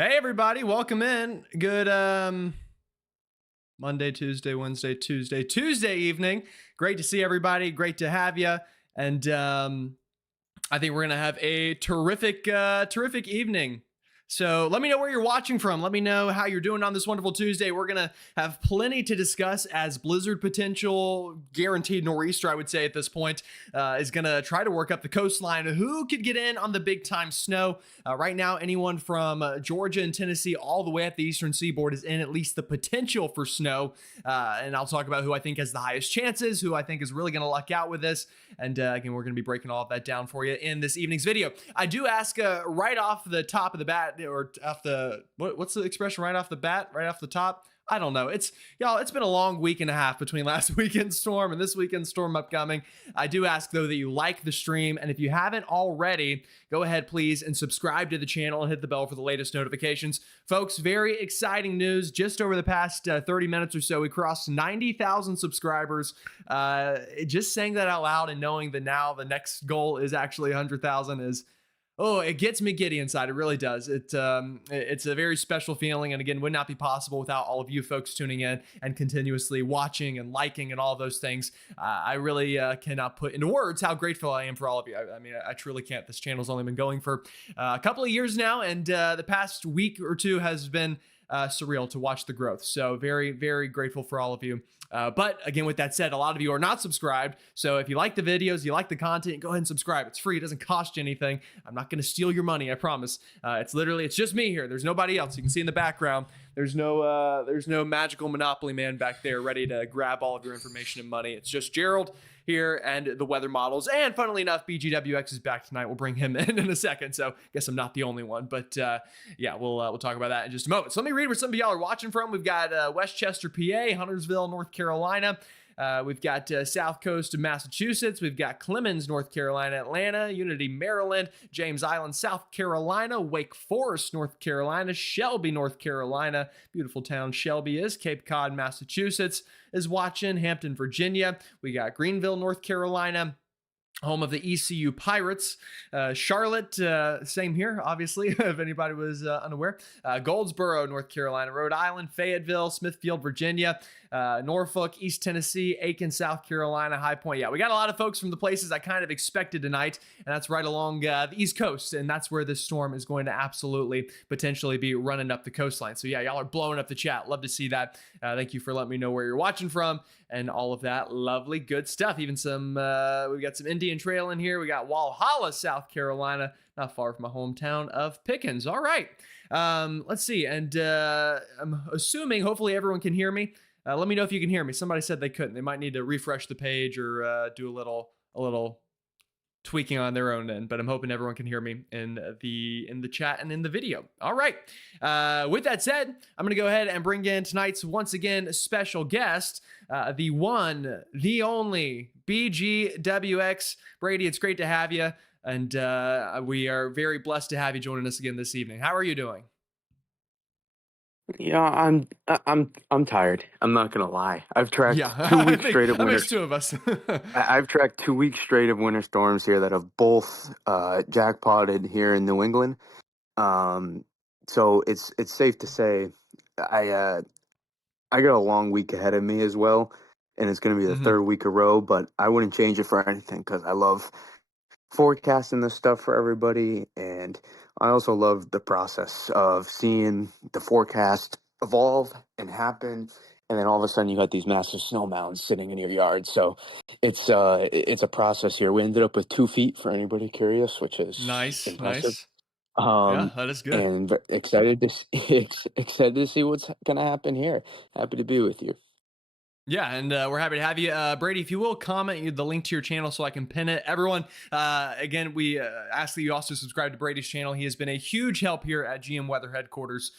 Hey everybody, welcome in. Good Monday, Tuesday, Wednesday, Tuesday evening. Great to see everybody. Great to have you. And I think we're gonna have a terrific evening. So let me know where you're watching from. Let me know how you're doing on this wonderful Tuesday. We're gonna have plenty to discuss as blizzard potential, guaranteed nor'easter, I would say at this point, is gonna try to work up the coastline. Who could get in on the big time snow? Right now, anyone from Georgia and Tennessee all the way at the eastern seaboard is in at least the potential for snow. And I'll talk about who I think has the highest chances, who I think is really gonna luck out with this. And again, we're gonna be breaking all of that down for you in this evening's video. I do ask right off the top of the bat, or off the what's the expression, right off the bat, right off the top, I don't know. It's been a long week and a half between last weekend's storm and this weekend's storm upcoming. I do ask though that you like the stream, and if you haven't already, go ahead please and subscribe to the channel and hit the bell for the latest notifications. Folks, very exciting news. Just over the past 30 minutes or so, we crossed 90,000 subscribers. Just saying that out loud and knowing that now the next goal is actually 100,000 is, oh, it gets me giddy inside. It really does. It's a very special feeling, and again, would not be possible without all of you folks tuning in and continuously watching and liking and all those things. I really cannot put into words how grateful I am for all of you. I mean, I truly can't. This channel's only been going for a couple of years now, and the past week or two has been surreal to watch the growth. So very, very grateful for all of you. But again, with that said, a lot of you are not subscribed. So if you like the videos, you like the content, go ahead and subscribe. It's free. It doesn't cost you anything. I'm not going to steal your money. I promise. It's just me here. There's nobody else. You can see in the background. There's no magical Monopoly man back there ready to grab all of your information and money. It's just Gerald here and the weather models. And funnily enough, BGWX is back tonight. We'll bring him in a second. So I guess I'm not the only one, but yeah, we'll talk about that in just a moment. So let me read where some of y'all are watching from. We've got Westchester, PA, Huntersville, North Carolina. We've got South Coast of Massachusetts. We've got Clemens, North Carolina, Atlanta, Unity, Maryland, James Island, South Carolina, Wake Forest, North Carolina, Shelby, North Carolina. Beautiful town Shelby is. Cape Cod, Massachusetts is watching. Hampton, Virginia. We got Greenville, North Carolina, home of the ECU Pirates. Charlotte, same here, obviously, if anybody was unaware. Goldsboro, North Carolina, Rhode Island, Fayetteville, Smithfield, Virginia, Norfolk, East Tennessee, Aiken, South Carolina, High Point. Yeah, we got a lot of folks from the places I kind of expected tonight, and that's right along the East Coast, and that's where this storm is going to absolutely potentially be running up the coastline. So yeah, y'all are blowing up the chat. Love to see that. Thank you for letting me know where you're watching from and all of that lovely good stuff. Even some, we've got some Indian Trail in here. We got Walhalla, South Carolina, not far from my hometown of Pickens. All right, let's see. And I'm assuming hopefully everyone can hear me. Let me know if you can hear me. Somebody said they couldn't. They might need to refresh the page or do a little tweaking on their own end, but I'm hoping everyone can hear me in the chat and in the video. All right. With that said, I'm going to go ahead and bring in tonight's once again special guest, the one, the only BGWX. Brady, it's great to have you, and we are very blessed to have you joining us again this evening. How are you doing? Yeah, I'm tired. I'm not gonna lie. I've tracked Yeah, 2 weeks straight of that winter. makes two of us. I've tracked 2 weeks straight of winter storms here that have both jackpotted here in New England. Um, so it's safe to say I I got a long week ahead of me as well, and it's gonna be the Mhm. third week a row. But I wouldn't change it for anything because I love forecasting this stuff for everybody, and I also love the process of seeing the forecast evolve and happen, and then all of a sudden you got these massive snow mounds sitting in your yard. So it's a process here. We ended up with 2 feet for anybody curious, which is Nice, impressive. nice. Yeah, Um, that is good. and excited to excited to see what's gonna happen here. Happy to be with you. Yeah, and we're happy to have you. Brady, if you will, comment the link to your channel so I can pin it. Everyone, again, we ask that you also subscribe to Brady's channel. He has been a huge help here at GMWeather headquarters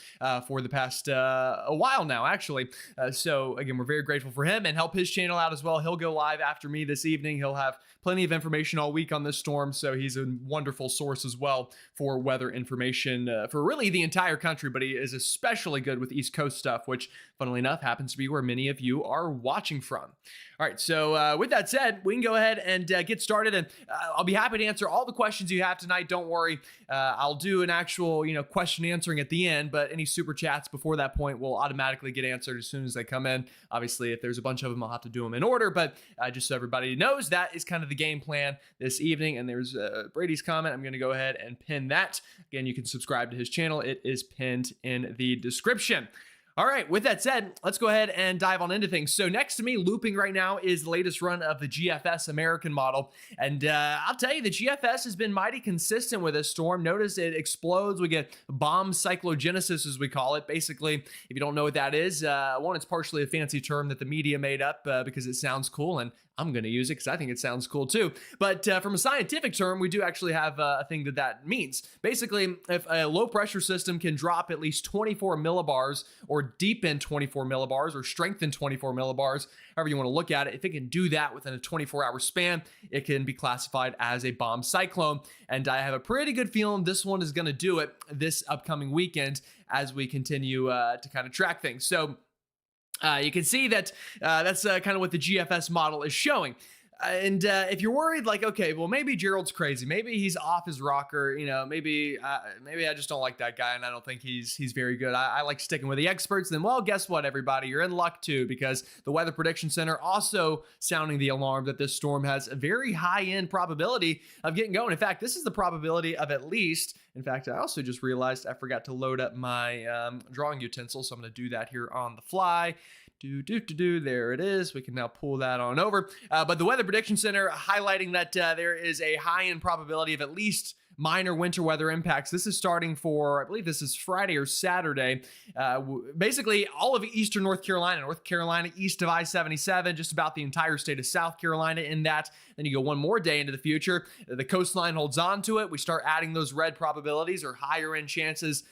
for the past a while now, actually. So, again, we're very grateful for him, and help his channel out as well. He'll go live after me this evening. He'll have plenty of information all week on this storm, so he's a wonderful source as well for weather information for really the entire country, but he is especially good with East Coast stuff, which, funnily enough, happens to be where many of you are watching from. All right, so with that said, we can go ahead and get started, and I'll be happy to answer all the questions you have tonight. Don't worry, I'll do an actual, question answering at the end, but any super chats before that point will automatically get answered as soon as they come in. Obviously, if there's a bunch of them, I'll have to do them in order, but just so everybody knows, that is kind of the game plan this evening. And there's Brady's comment. I'm going to go ahead and pin that. Again, you can subscribe to his channel. It is pinned in the description. All right, with that said, let's go ahead and dive on into things. So next to me, looping right now, is the latest run of the GFS American model. And I'll tell you, the GFS has been mighty consistent with this storm. Notice it explodes. We get bomb cyclogenesis, as we call it. Basically, if you don't know what that is, one, it's partially a fancy term that the media made up because it sounds cool, and I'm going to use it because I think it sounds cool too. But from a scientific term, we do actually have a thing that means. Basically, if a low pressure system can drop at least 24 millibars or deepen 24 millibars or strengthen 24 millibars, however you want to look at it, if it can do that within a 24-hour span, it can be classified as a bomb cyclone. And I have a pretty good feeling this one is going to do it this upcoming weekend as we continue to kind of track things. So you can see that that's kind of what the GFS model is showing. And if you're worried, like, okay, well, maybe Gerald's crazy. Maybe he's off his rocker. Maybe I just don't like that guy, and I don't think he's very good. I like sticking with the experts. Then, well, guess what, everybody? You're in luck, too, because the Weather Prediction Center also sounding the alarm that this storm has a very high-end probability of getting going. In fact, this is the probability of at least... In fact, I also just realized I forgot to load up my drawing utensil, so I'm going to do that here on the fly. There it is. We can now pull that on over. But the Weather Prediction Center highlighting that there is a high-end probability of at least minor winter weather impacts. This is starting for, I believe this is Friday or Saturday. Basically, all of eastern North Carolina, east of I-77, just about the entire state of South Carolina in that. Then you go one more day into the future. The coastline holds on to it. We start adding those red probabilities or higher end chances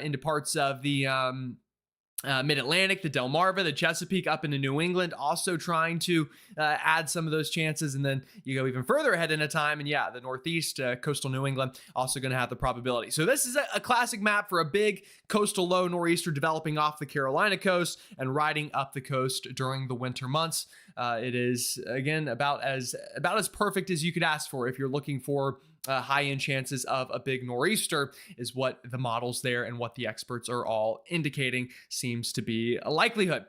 into parts of the Mid-Atlantic, the Delmarva, the Chesapeake, up into New England, also trying to add some of those chances. And then you go even further ahead in a time, and yeah, the Northeast, coastal New England, also going to have the probability. So this is a classic map for a big coastal low nor'easter developing off the Carolina coast and riding up the coast during the winter months. It is, again, about as perfect as you could ask for if you're looking for high-end chances of a big nor'easter, is what the models there and what the experts are all indicating seems to be a likelihood.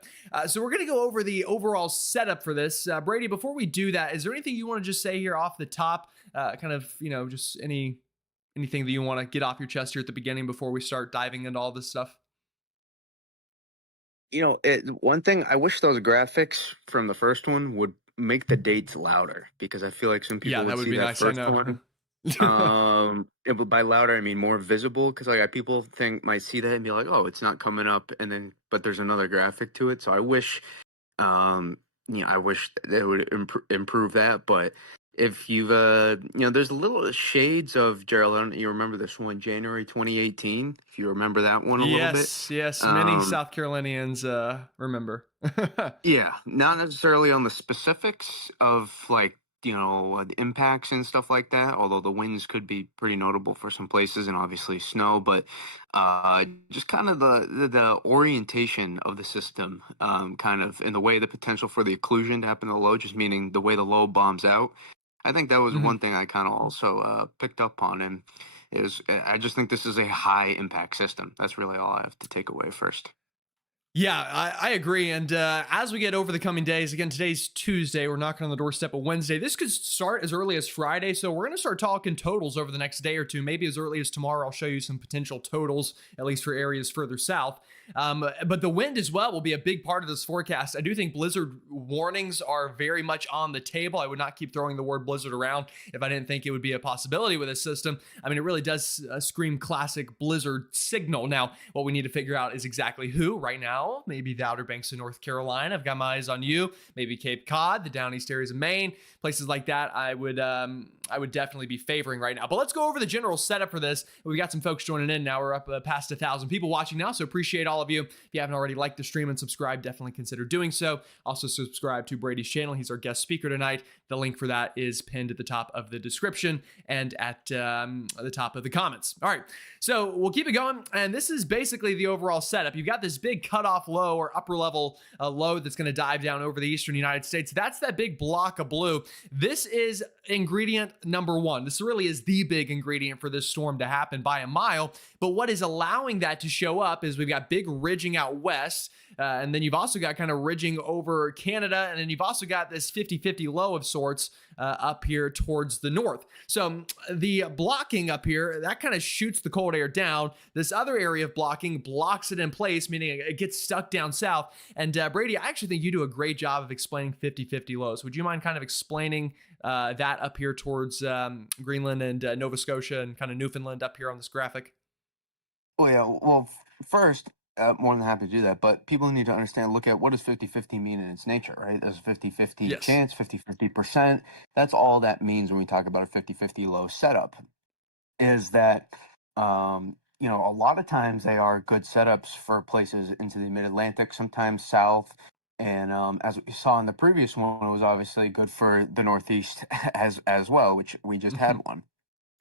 So we're going to go over the overall setup for this. Brady, before we do that, is there anything you want to just say here off the top? Just anything that you want to get off your chest here at the beginning before we start diving into all this stuff? One thing, I wish those graphics from the first one would make the dates louder, because I feel like some people That would would see be that nice. I first know. one. But by louder, I mean more visible, because people might see that and be like, oh, it's not coming up, but there's another graphic to it. So I wish, I wish they would improve that. But if you've, there's little shades of Gerald. I don't, you remember this one, January 2018? If you remember that one a little bit. Yes. Many South Carolinians remember. Yeah, not necessarily on the specifics of the impacts and stuff like that, although the winds could be pretty notable for some places and obviously snow, but just kind of the orientation of the system, kind of in the way the potential for the occlusion to happen in the low, just meaning the way the low bombs out. I think that was one thing I kind of also picked up on, and I just think this is a high impact system. That's really all I have to take away first. Yeah, I agree. And as we get over the coming days, again, today's Tuesday, we're knocking on the doorstep of Wednesday. This could start as early as Friday. So we're going to start talking totals over the next day or two, maybe as early as tomorrow. I'll show you some potential totals, at least for areas further south. But the wind as well will be a big part of this forecast. I do think blizzard warnings are very much on the table. I would not keep throwing the word blizzard around if I didn't think it would be a possibility with this system. I mean, it really does scream classic blizzard signal. Now, what we need to figure out is exactly who right now. Maybe the Outer Banks of North Carolina. I've got my eyes on you. Maybe Cape Cod, the down east areas of Maine, places like that. I would definitely be favoring right now. But let's go over the general setup for this. We got some folks joining in now. We're up past 1,000 people watching now, so appreciate all of you. If you haven't already liked the stream and subscribed, definitely consider doing so. Also subscribe to Brady's channel. He's our guest speaker tonight. The link for that is pinned at the top of the description and at the top of the comments. All right, so we'll keep it going. And this is basically the overall setup. You've got this big cutoff trough low or upper level low that's going to dive down over the eastern United States. That's that big block of blue. This is ingredient number one. This really is the big ingredient for this storm to happen by a mile. But what is allowing that to show up is we've got big ridging out west. And then you've also got kind of ridging over Canada. And then you've also got this 50-50 low of sorts up here towards the north. So the blocking up here, that kind of shoots the cold air down. This other area of blocking blocks it in place, meaning it gets stuck down south. And Brady, I actually think you do a great job of explaining 50-50 lows. Would you mind kind of explaining that up here towards Greenland and Nova Scotia and kind of Newfoundland up here on this graphic? Oh yeah. Well, first, more than happy to do that. But people need to understand, look at what does 50-50 mean in its nature, right? There's a 50-50 Yes. chance, 50-50%. That's all that means when we talk about a 50-50 low setup. Is that a lot of times they are good setups for places into the mid-Atlantic, sometimes south. And as we saw in the previous one, it was obviously good for the Northeast as well, which we just had one.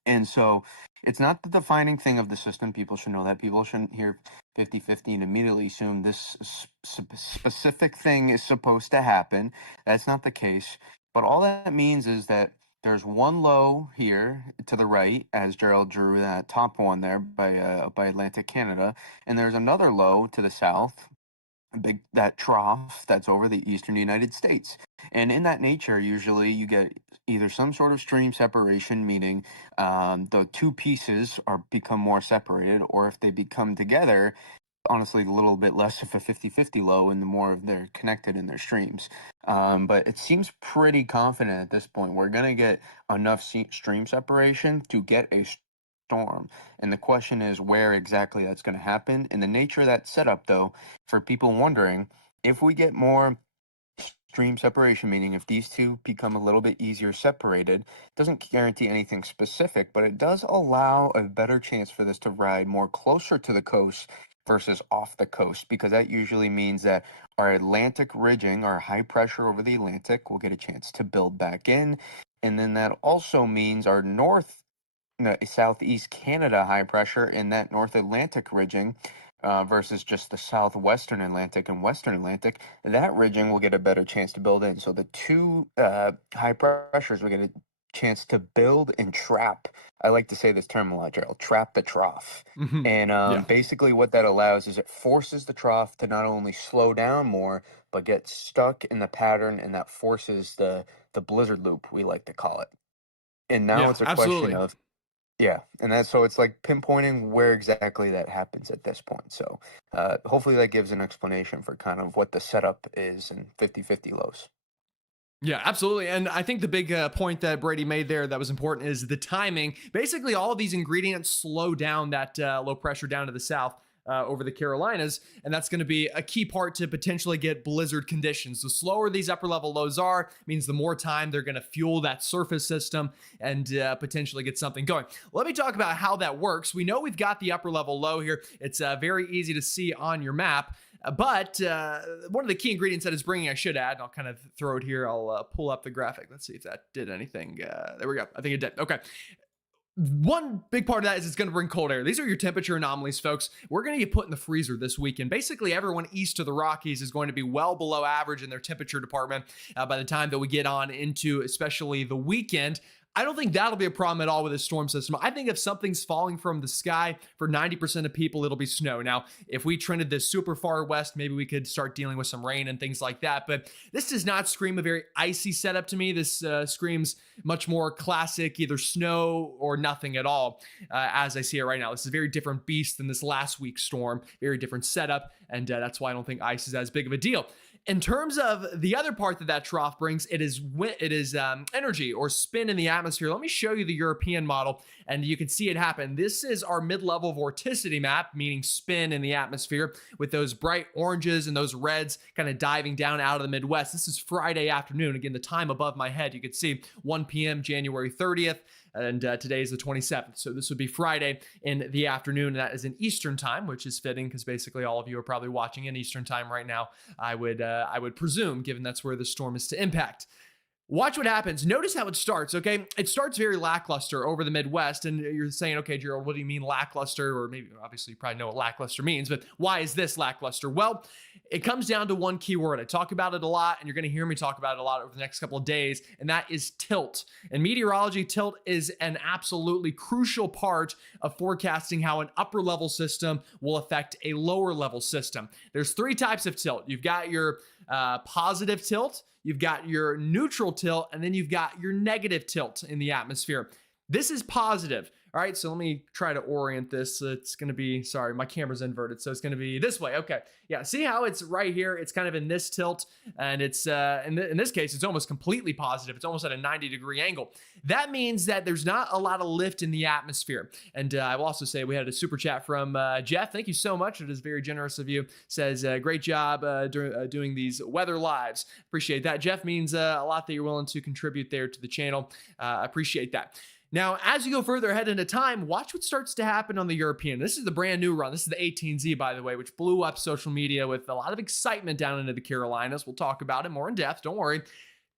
And so it's not the defining thing of the system. People should know that. People shouldn't hear 50-50 and immediately assume this specific thing is supposed to happen. That's not the case. But all that means is that there's one low here to the right, as Gerald drew that top one there by Atlantic Canada, and there's another low to the south, that trough that's over the eastern United States. And in that nature, usually you get either some sort of stream separation, meaning the two pieces are become more separated, or if they become together, honestly a little bit less of a 50-50 low and the more of they're connected in their streams. But it seems pretty confident at this point we're going to get enough stream separation to get a storm. And the question is where exactly that's going to happen. And the nature of that setup, though, for people wondering, if we get more stream separation, meaning if these two become a little bit easier separated, doesn't guarantee anything specific, but it does allow a better chance for this to ride more closer to the coast versus off the coast, because that usually means that our Atlantic ridging, our high pressure over the Atlantic, will get a chance to build back in. And then that also means our southeast Canada high pressure in that North Atlantic ridging versus just the southwestern Atlantic and western Atlantic, that ridging will get a better chance to build in. So the two high pressures will get a chance to build and trap. I like to say this term a lot, Gerald, trap the trough. And Yeah. basically what that allows is it forces the trough to not only slow down more, but get stuck in the pattern, and that forces the blizzard loop, we like to call it. And now Yeah, it's a question absolutely. of, yeah, and that's so it's like pinpointing where exactly that happens at this point. So hopefully that gives an explanation for kind of what the setup is in 50-50 lows. Yeah, absolutely. And I think the big point that Brady made there that was important is the timing. Basically, all of these ingredients slow down that low pressure down to the south. Over the Carolinas, and that's going to be a key part to potentially get blizzard conditions. The slower these upper level lows are, means the more time they're going to fuel that surface system and potentially get something going. Let me talk about how that works. We know we've got the upper level low here. It's very easy to see on your map. But one of the key ingredients that it's bringing, I should add, and I'll kind of throw it here. I'll pull up the graphic. Let's see if that did anything. There we go. I think it did. Okay. One big part of that is it's going to bring cold air. These are your temperature anomalies, folks. We're going to get put in the freezer this weekend. Basically, everyone east of the Rockies is going to be well below average in their temperature department by the time that we get on into especially the weekend. I don't think that'll be a problem at all with this storm system. I think if something's falling from the sky, for 90% of people, it'll be snow. Now, if we trended this super far west, maybe we could start dealing with some rain and things like that. But this does not scream a very icy setup to me. This screams much more classic, either snow or nothing at all, as I see it right now. This is a very different beast than this last week's storm, very different setup. And that's why I don't think ice is as big of a deal. In terms of the other part that trough brings, it is energy or spin in the atmosphere. Let me show you the European model, and you can see it happen. This is our mid-level vorticity map, meaning spin in the atmosphere, with those bright oranges and those reds kind of diving down out of the Midwest. This is Friday afternoon. Again, the time above my head, you can see 1 p.m. January 30th. And today is the 27th. So this would be Friday in the afternoon. And that is in Eastern time, which is fitting because basically all of you are probably watching in Eastern time right now. I would presume, given that's where the storm is to impact. Watch what happens. Notice how it starts, okay? It starts very lackluster over the Midwest, and you're saying, okay, Gerald, what do you mean lackluster? Or maybe, obviously, you probably know what lackluster means, but why is this lackluster? Well, it comes down to one key word. I talk about it a lot, and you're going to hear me talk about it a lot over the next couple of days, and that is tilt. In meteorology, tilt is an absolutely crucial part of forecasting how an upper level system will affect a lower level system. There's three types of tilt. You've got your positive tilt, you've got your neutral tilt, and then you've got your negative tilt in the atmosphere. This is positive. All right, so let me try to orient this. It's going to be, sorry, my camera's inverted, so it's going to be this way. Okay, yeah, see how it's right here? It's kind of in this tilt, and it's, in this case, it's almost completely positive. It's almost at a 90-degree angle. That means that there's not a lot of lift in the atmosphere. And I will also say we had a super chat from Jeff. Thank you so much. It is very generous of you. Says, great job doing these weather lives. Appreciate that. Jeff, means a lot that you're willing to contribute there to the channel. Appreciate that. Now, as you go further ahead into time, watch what starts to happen on the European. This is the brand new run. This is the 18Z, by the way, which blew up social media with a lot of excitement down into the Carolinas. We'll talk about it more in depth. Don't worry.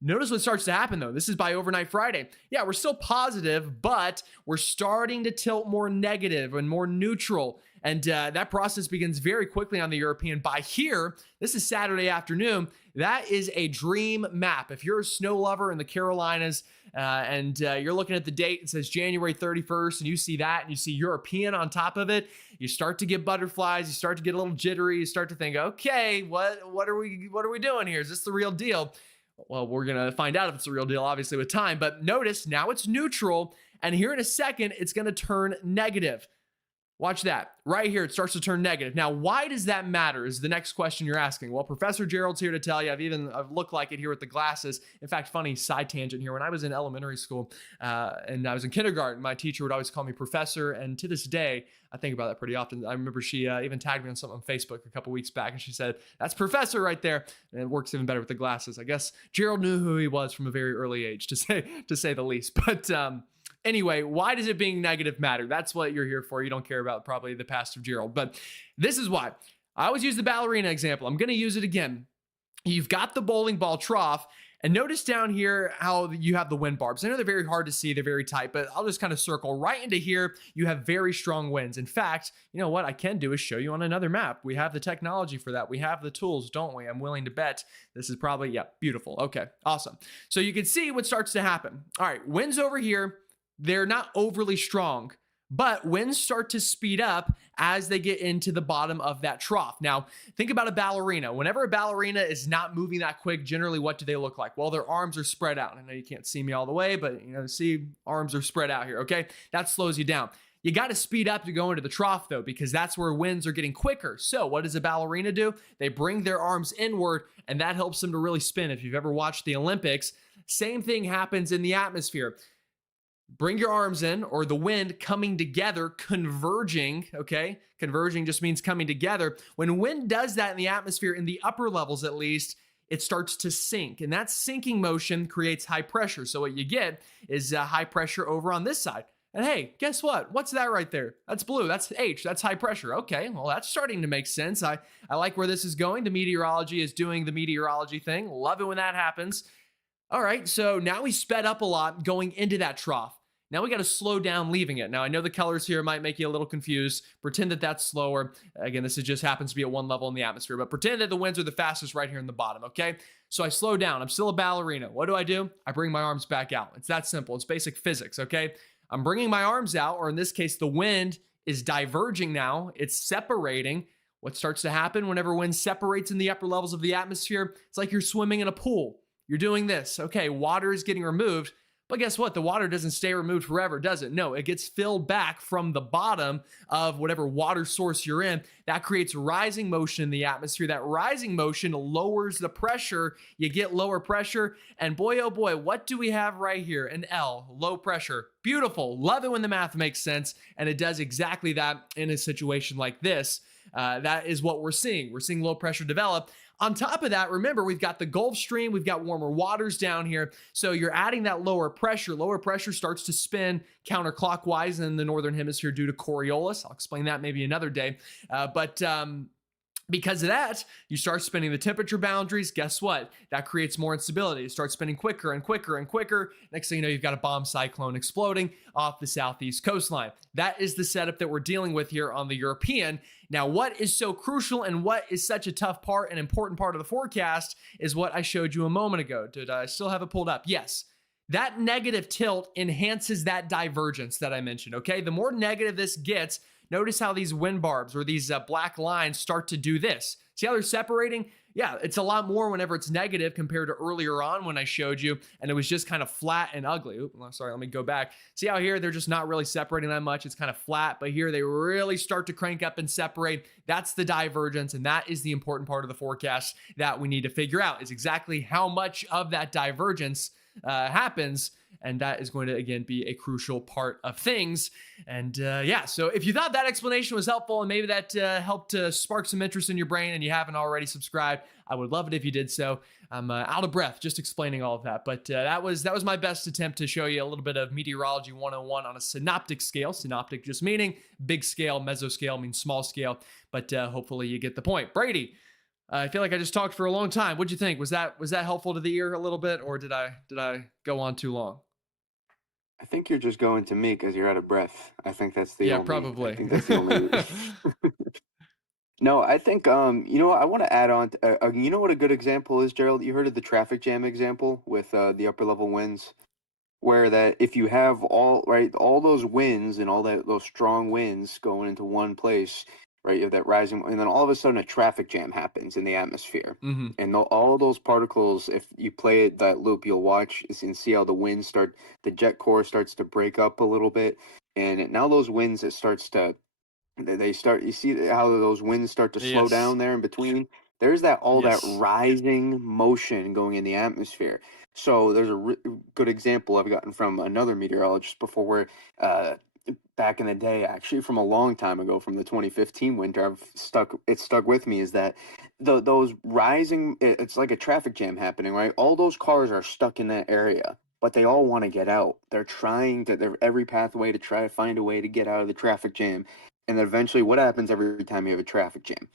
Notice what starts to happen, though. This is by overnight Friday. Yeah, we're still positive, but we're starting to tilt more negative and more neutral. And that process begins very quickly on the European. By here, this is Saturday afternoon. That is a dream map. If you're a snow lover in the Carolinas and you're looking at the date, it says January 31st, and you see that, and you see European on top of it, you start to get butterflies. You start to get a little jittery. You start to think, okay, what are we doing here? Is this the real deal? Well, we're going to find out if it's the real deal, obviously, with time. But notice now it's neutral. And here in a second, it's going to turn negative. Watch that. Right here, it starts to turn negative. Now, why does that matter is the next question you're asking. Well, Professor Gerald's here to tell you. I've looked like it here with the glasses. In fact, funny side tangent here. When I was in elementary school and I was in kindergarten, my teacher would always call me Professor. And to this day, I think about that pretty often. I remember she even tagged me on something on Facebook a couple weeks back, and she said, "That's Professor right there." And it works even better with the glasses. I guess Gerald knew who he was from a very early age, to say the least. But anyway, why does it being negative matter? That's what you're here for. You don't care about probably the past of Gerald. But this is why. I always use the ballerina example. I'm going to use it again. You've got the bowling ball trough, and notice down here how you have the wind barbs. I know they're very hard to see. They're very tight, but I'll just kind of circle right into here. You have very strong winds. In fact, you know what I can do is show you on another map. We have the technology for that. We have the tools, don't we? I'm willing to bet this is probably, yeah, beautiful. Okay, awesome. So you can see what starts to happen. All right, winds over here. They're not overly strong, but winds start to speed up as they get into the bottom of that trough. Now, think about a ballerina. Whenever a ballerina is not moving that quick, generally, what do they look like? Well, their arms are spread out. I know you can't see me all the way, but see, arms are spread out here, okay? That slows you down. You got to speed up to go into the trough, though, because that's where winds are getting quicker. So what does a ballerina do? They bring their arms inward, and that helps them to really spin. If you've ever watched the Olympics, same thing happens in the atmosphere. Bring your arms in, or the wind coming together, converging, okay? Converging just means coming together. When wind does that in the atmosphere, in the upper levels at least, it starts to sink. And that sinking motion creates high pressure. So what you get is high pressure over on this side. And hey, guess what? What's that right there? That's blue. That's H. That's high pressure. Okay, well, that's starting to make sense. I like where this is going. The meteorology is doing the meteorology thing. Love it when that happens. All right, so now we sped up a lot going into that trough. Now we got to slow down leaving it. Now I know the colors here might make you a little confused. Pretend that that's slower. Again, this just happens to be at one level in the atmosphere, but pretend that the winds are the fastest right here in the bottom, okay? So I slow down. I'm still a ballerina. What do? I bring my arms back out. It's that simple. It's basic physics, okay? I'm bringing my arms out, or in this case, the wind is diverging now. It's separating. What starts to happen whenever wind separates in the upper levels of the atmosphere? It's like you're swimming in a pool. You're doing this. Okay, water is getting removed. But guess what? The water doesn't stay removed forever, does it? No, it gets filled back from the bottom of whatever water source you're in. That creates rising motion in the atmosphere. That rising motion lowers the pressure. You get lower pressure. And boy, oh boy, what do we have right here? An L, low pressure. Beautiful. Love it when the math makes sense. And it does exactly that in a situation like this. That is what we're seeing. We're seeing low pressure develop. On top of that, remember, we've got the Gulf Stream, we've got warmer waters down here. So you're adding that lower pressure. Lower pressure starts to spin counterclockwise in the northern hemisphere due to Coriolis. I'll explain that maybe another day. But Because of that, you start spinning the temperature boundaries. Guess what? That creates more instability. You start spinning quicker and quicker and quicker. Next thing you know, you've got a bomb cyclone exploding off the southeast coastline. That is the setup that we're dealing with here on the European. Now, what is so crucial and what is such a tough part and important part of the forecast is what I showed you a moment ago. Did I still have it pulled up? Yes. That negative tilt enhances that divergence that I mentioned, okay? The more negative this gets, notice how these wind barbs or these black lines start to do this. See how they're separating? Yeah, it's a lot more whenever it's negative compared to earlier on when I showed you, and it was just kind of flat and ugly. Oops, sorry, let me go back. See how here they're just not really separating that much. It's kind of flat, but here they really start to crank up and separate. That's the divergence, and that is the important part of the forecast that we need to figure out is exactly how much of that divergence happens. And that is going to, again, be a crucial part of things. And yeah, so if you thought that explanation was helpful and maybe that helped to spark some interest in your brain and you haven't already subscribed, I would love it if you did so. I'm out of breath just explaining all of that. But that was my best attempt to show you a little bit of meteorology 101 on a synoptic scale. Synoptic just meaning big scale, mesoscale means small scale. But hopefully you get the point. Brady, I feel like I just talked for a long time. What'd you think? Was that helpful to the ear a little bit, or did I go on too long? I think you're just going to me because you're out of breath. Yeah, I probably. think that's the only. No, I think you know what, I want to add on. You know what a good example is, Gerald? You heard of the traffic jam example with the upper level winds, where that if you have all those winds and all that those strong winds going into one place, right? You have that rising, and then all of a sudden a traffic jam happens in the atmosphere, Hmm. and all of those particles, if you play it that loop, you'll watch and see how the jet core starts to break up a little bit, and now those winds it starts to they start you see how those winds start to slow Yes. down there in between. There's that all that Yes. rising motion going in the atmosphere. So there's a good example I've gotten from another meteorologist before, where uh back in the day, actually from a long time ago, from the 2015 winter, it stuck with me, is that those rising it's like a traffic jam happening, right? All those cars are stuck in that area, but they all want to get out. They're every pathway to try to find a way to get out of the traffic jam. And then eventually, what happens every time you have a traffic jam?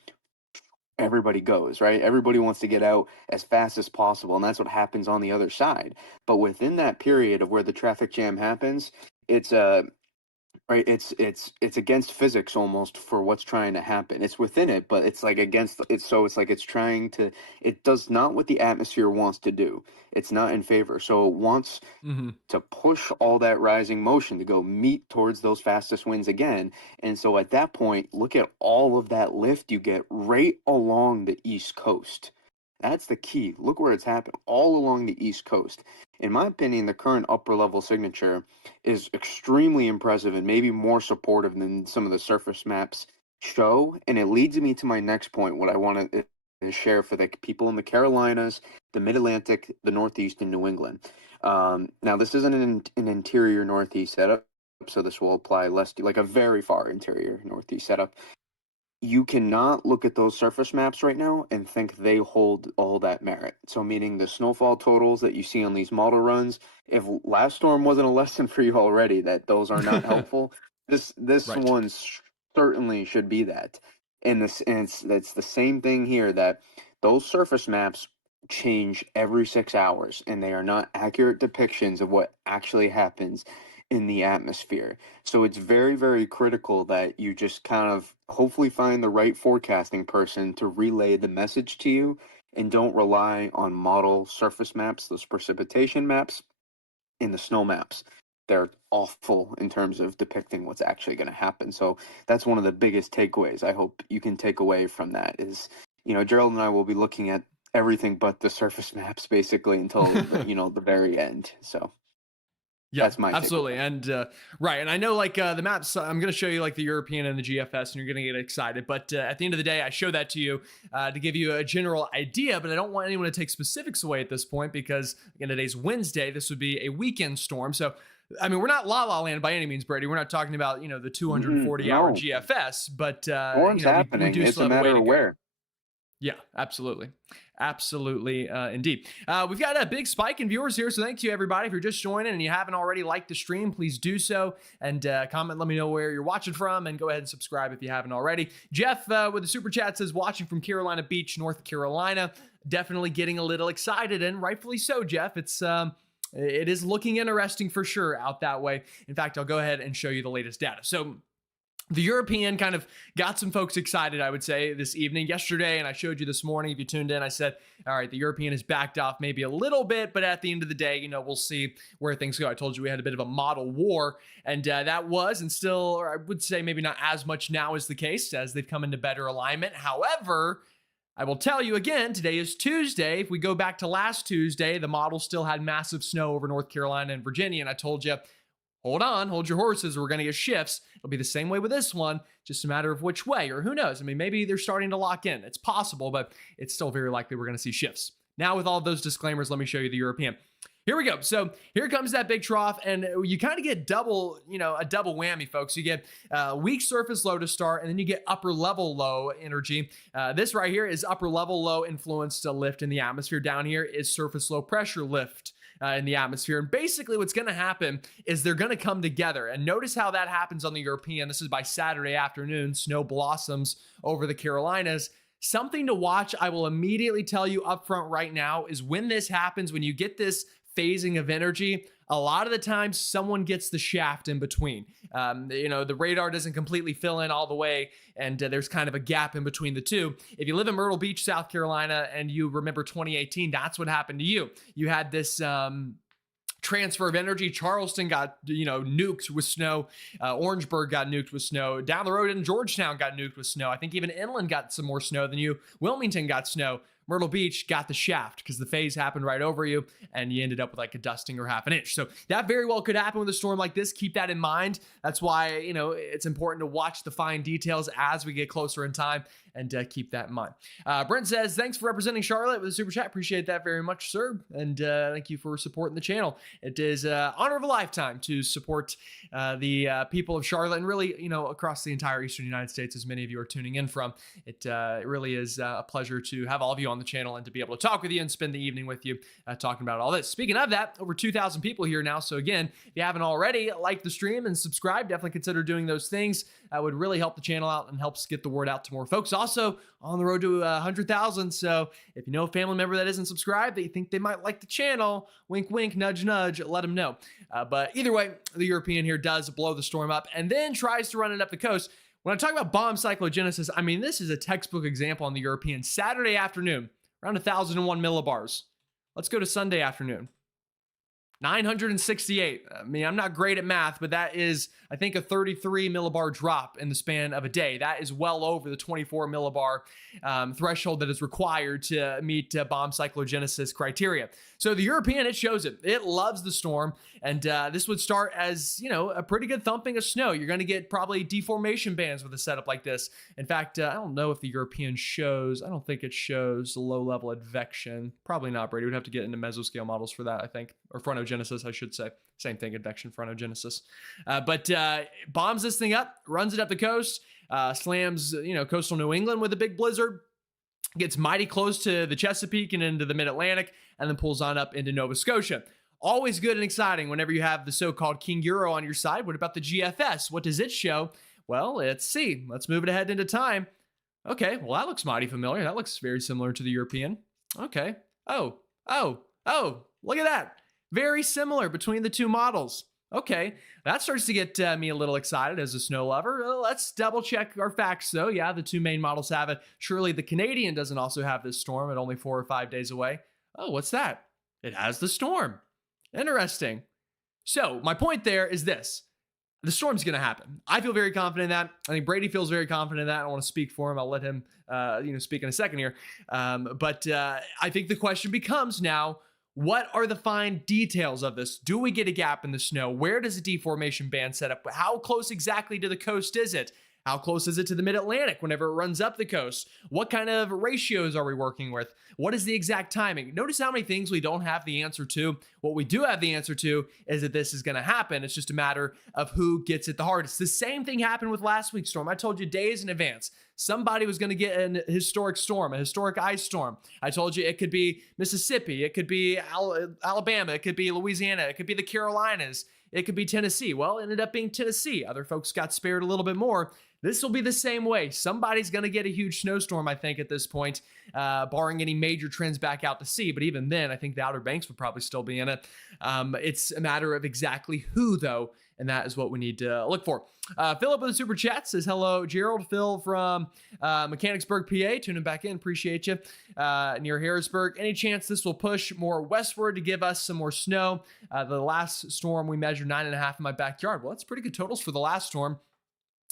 Everybody goes, right? Everybody wants to get out as fast as possible, and that's what happens on the other side. But within that period of where the traffic jam happens, it's right, it's against physics almost for what's trying to happen. It's within it, but it's like against it. So it's like it's trying to. It does not what the atmosphere wants to do. It's not in favor. So it wants Hmm. to push all that rising motion to go meet towards those fastest winds again. And so at that point, look at all of that lift you get right along the East Coast. That's the key. Look where it's happening, all along the East Coast. In my opinion, the current upper level signature is extremely impressive and maybe more supportive than some of the surface maps show. And it leads me to my next point, what I want to share for the people in the Carolinas, the Mid Atlantic, the Northeast, and New England. Now, this isn't an interior Northeast setup, so this will apply less to like a very far interior Northeast setup. You cannot look at those surface maps right now and think they hold all that merit. So, meaning the snowfall totals that you see on these model runs, if last storm wasn't a lesson for you already that those are not helpful, this Right. one certainly should be that. And it's the same thing here, that those surface maps change every 6 hours, and they are not accurate depictions of what actually happens in the atmosphere. So it's very, very critical that you just kind of hopefully find the right forecasting person to relay the message to you, and don't rely on model surface maps, those precipitation maps, and the snow maps. They're awful in terms of depicting what's actually going to happen. So that's one of the biggest takeaways I hope you can take away from that is, Gerald and I will be looking at everything but the surface maps basically until the very end. So Yeah, that's my absolutely. takeaway. And right. And I know like the maps, I'm going to show you like the European and the GFS, and you're going to get excited. But at the end of the day, I show that to you to give you a general idea. But I don't want anyone to take specifics away at this point because, again, today's Wednesday. This would be a weekend storm. So, I mean, we're not La La Land by any means, Brady. We're not talking about, the 240-hour No, GFS, but, storm's we happening. do It's still a have a way matter to of go. where. Yeah, absolutely. Absolutely, indeed. We've got a big spike in viewers here, so thank you, everybody. If you're just joining and you haven't already liked the stream, please do so and comment. Let me know where you're watching from, and go ahead and subscribe if you haven't already. Jeff with the super chat says, watching from Carolina Beach, North Carolina. Definitely getting a little excited, and rightfully so, Jeff. It is looking interesting for sure out that way. In fact, I'll go ahead and show you the latest data. So the European kind of got some folks excited, I would say, this evening. Yesterday, and I showed you this morning, if you tuned in, I said, all right, the European has backed off maybe a little bit, but at the end of the day, we'll see where things go. I told you we had a bit of a model war, and that was, and still, or I would say maybe not as much now is the case, as they've come into better alignment. However, I will tell you again, today is Tuesday. If we go back to last Tuesday, the model still had massive snow over North Carolina and Virginia, and I told you, hold on, hold your horses. We're going to get shifts. It'll be the same way with this one, just a matter of which way, or who knows? I mean, maybe they're starting to lock in. It's possible, but it's still very likely we're going to see shifts. Now, with all of those disclaimers, let me show you the European. Here we go. So here comes that big trough, and you kind of get double, a double whammy, folks. You get weak surface low to start, and then you get upper level low energy. This right here is upper level low influence to lift in the atmosphere. Down here is surface low pressure lift in the atmosphere. And basically what's going to happen is they're going to come together. And notice how that happens on the European. This is by Saturday afternoon. Snow blossoms over the Carolinas. Something to watch, I will immediately tell you up front right now, is when this happens, when you get this phasing of energy, a lot of the times someone gets the shaft in between. The radar doesn't completely fill in all the way, and there's kind of a gap in between the two. If you live in Myrtle Beach, South Carolina, and you remember 2018, that's what happened to you. You had this transfer of energy. Charleston got, nuked with snow. Orangeburg got nuked with snow. Down the road in Georgetown got nuked with snow. I think even Inland got some more snow than you. Wilmington got snow. Myrtle Beach got the shaft because the phase happened right over you, and you ended up with like a dusting or half an inch. So that very well could happen with a storm like this. Keep that in mind. That's why, it's important to watch the fine details as we get closer in time, and keep that in mind. Brent says, thanks for representing Charlotte with a super chat. Appreciate that very much, sir. And thank you for supporting the channel. It is an honor of a lifetime to support the people of Charlotte, and really, across the entire Eastern United States, as many of you are tuning in from. It really is a pleasure to have all of you on the channel and to be able to talk with you and spend the evening with you talking about all this. Speaking of that, over 2,000 people here now. So again, if you haven't already, like the stream and subscribe, definitely consider doing those things. Would really help the channel out and helps get the word out to more folks. Also on the road to 100,000. So if you know a family member that isn't subscribed, that you think they might like the channel, wink, wink, nudge, nudge, let them know. But either way, the European here does blow the storm up and then tries to run it up the coast. When I talk about bomb cyclogenesis, I mean, this is a textbook example on the European. Saturday afternoon, around 1,001 millibars. Let's go to Sunday afternoon. 968. I mean, I'm not great at math, but that is, I think, a 33 millibar drop in the span of a day. That is well over the 24 millibar threshold that is required to meet bomb cyclogenesis criteria. So the European, it shows it. It loves the storm, and this would start as, a pretty good thumping of snow. You're going to get probably deformation bands with a setup like this. In fact, I don't know if the European shows, I don't think it shows low-level advection. Probably not, Brady. We'd have to get into mesoscale models for that, I think, or frontogenesis, I should say. Same thing, advection, frontogenesis. But bombs this thing up, runs it up the coast, slams, coastal New England with a big blizzard, gets mighty close to the Chesapeake and into the mid-Atlantic, and then pulls on up into Nova Scotia. Always good and exciting whenever you have the so-called King Euro on your side. What about the GFS? What does it show? Well, let's see. Let's move it ahead into time. Okay, well, that looks mighty familiar. That looks very similar to the European. Okay. Oh, look at that. Very similar between the two models. Okay, that starts to get me a little excited as a snow lover. Let's double check our facts though. Yeah, the two main models have it. Surely the Canadian doesn't also have this storm at only 4 or 5 days away. Oh, what's that? It has the storm. Interesting. So my point there is this. The storm's going to happen. I feel very confident in that. I think Brady feels very confident in that. I don't want to speak for him. I'll let him speak in a second here. But I think the question becomes now, what are the fine details of this? Do we get a gap in the snow? Where does the deformation band set up? How close exactly to the coast is it? How close is it to the mid-Atlantic whenever it runs up the coast? What kind of ratios are we working with? What is the exact timing? Notice how many things we don't have the answer to. What we do have the answer to is that this is going to happen. It's just a matter of who gets it the hardest. The same thing happened with last week's storm. I told you days in advance. Somebody was going to get an historic storm, a historic ice storm. I told you it could be Mississippi, it could be Alabama, it could be Louisiana, it could be the Carolinas, it could be Tennessee. Well, it ended up being Tennessee. Other folks got spared a little bit more. This will be the same way. Somebody's going to get a huge snowstorm, I think, at this point, barring any major trends back out to sea. But even then, I think the Outer Banks would probably still be in it. It's a matter of exactly who, though, and that is what we need to look for. Philip with the super chat says, hello, Gerald. Phil from Mechanicsburg, PA, tuning back in. Appreciate you. Near Harrisburg. Any chance this will push more westward to give us some more snow? The last storm we measured 9.5 in my backyard. Well, that's pretty good totals for the last storm.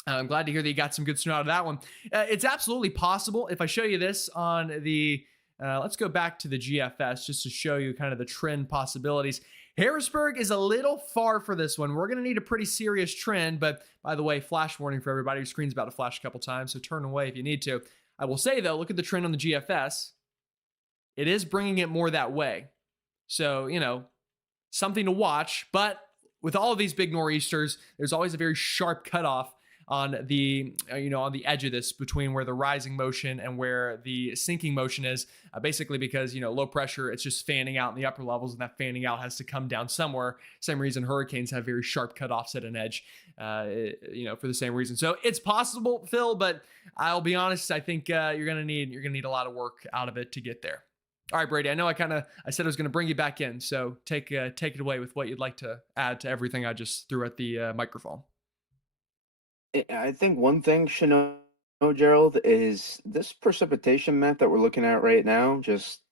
I'm glad to hear that you got some good snow out of that one. It's absolutely possible. If I show you this on the, let's go back to the GFS just to show you kind of the trend possibilities. Harrisburg is a little far for this one. We're going to need a pretty serious trend, but by the way, flash warning for everybody. Your screen's about to flash a couple times, so turn away if you need to. I will say though, look at the trend on the GFS. It is bringing it more that way. So, something to watch, but with all of these big nor'easters, there's always a very sharp cutoff on the on the edge of this between where the rising motion and where the sinking motion is, basically because low pressure, it's just fanning out in the upper levels, and that fanning out has to come down somewhere. Same reason hurricanes have very sharp cutoffs at an edge, for the same reason. So it's possible, Phil, but I'll be honest, I think you're gonna need a lot of work out of it to get there. All right, Brady, I know I said I was going to bring you back in, so take it away with what you'd like to add to everything I just threw at the microphone. I think one thing should know, Gerald, is this precipitation map that we're looking at right now.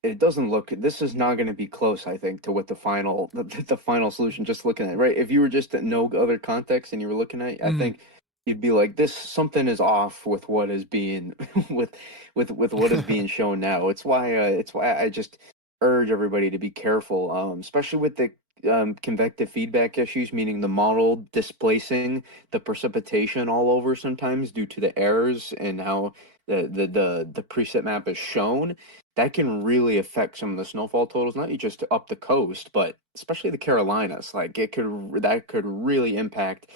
It doesn't look. This is not going to be close, I think, to what the final solution. Just looking at it, right. If you were just at no other context and you were looking at it, I think you'd be like, this something is off with what is being with what is being shown now. It's why I just urge everybody to be careful, especially with the convective feedback issues, meaning the model displacing the precipitation all over sometimes due to the errors and how the preset map is shown. That can really affect some of the snowfall totals, not just up the coast, but especially the Carolinas. Like that could really impact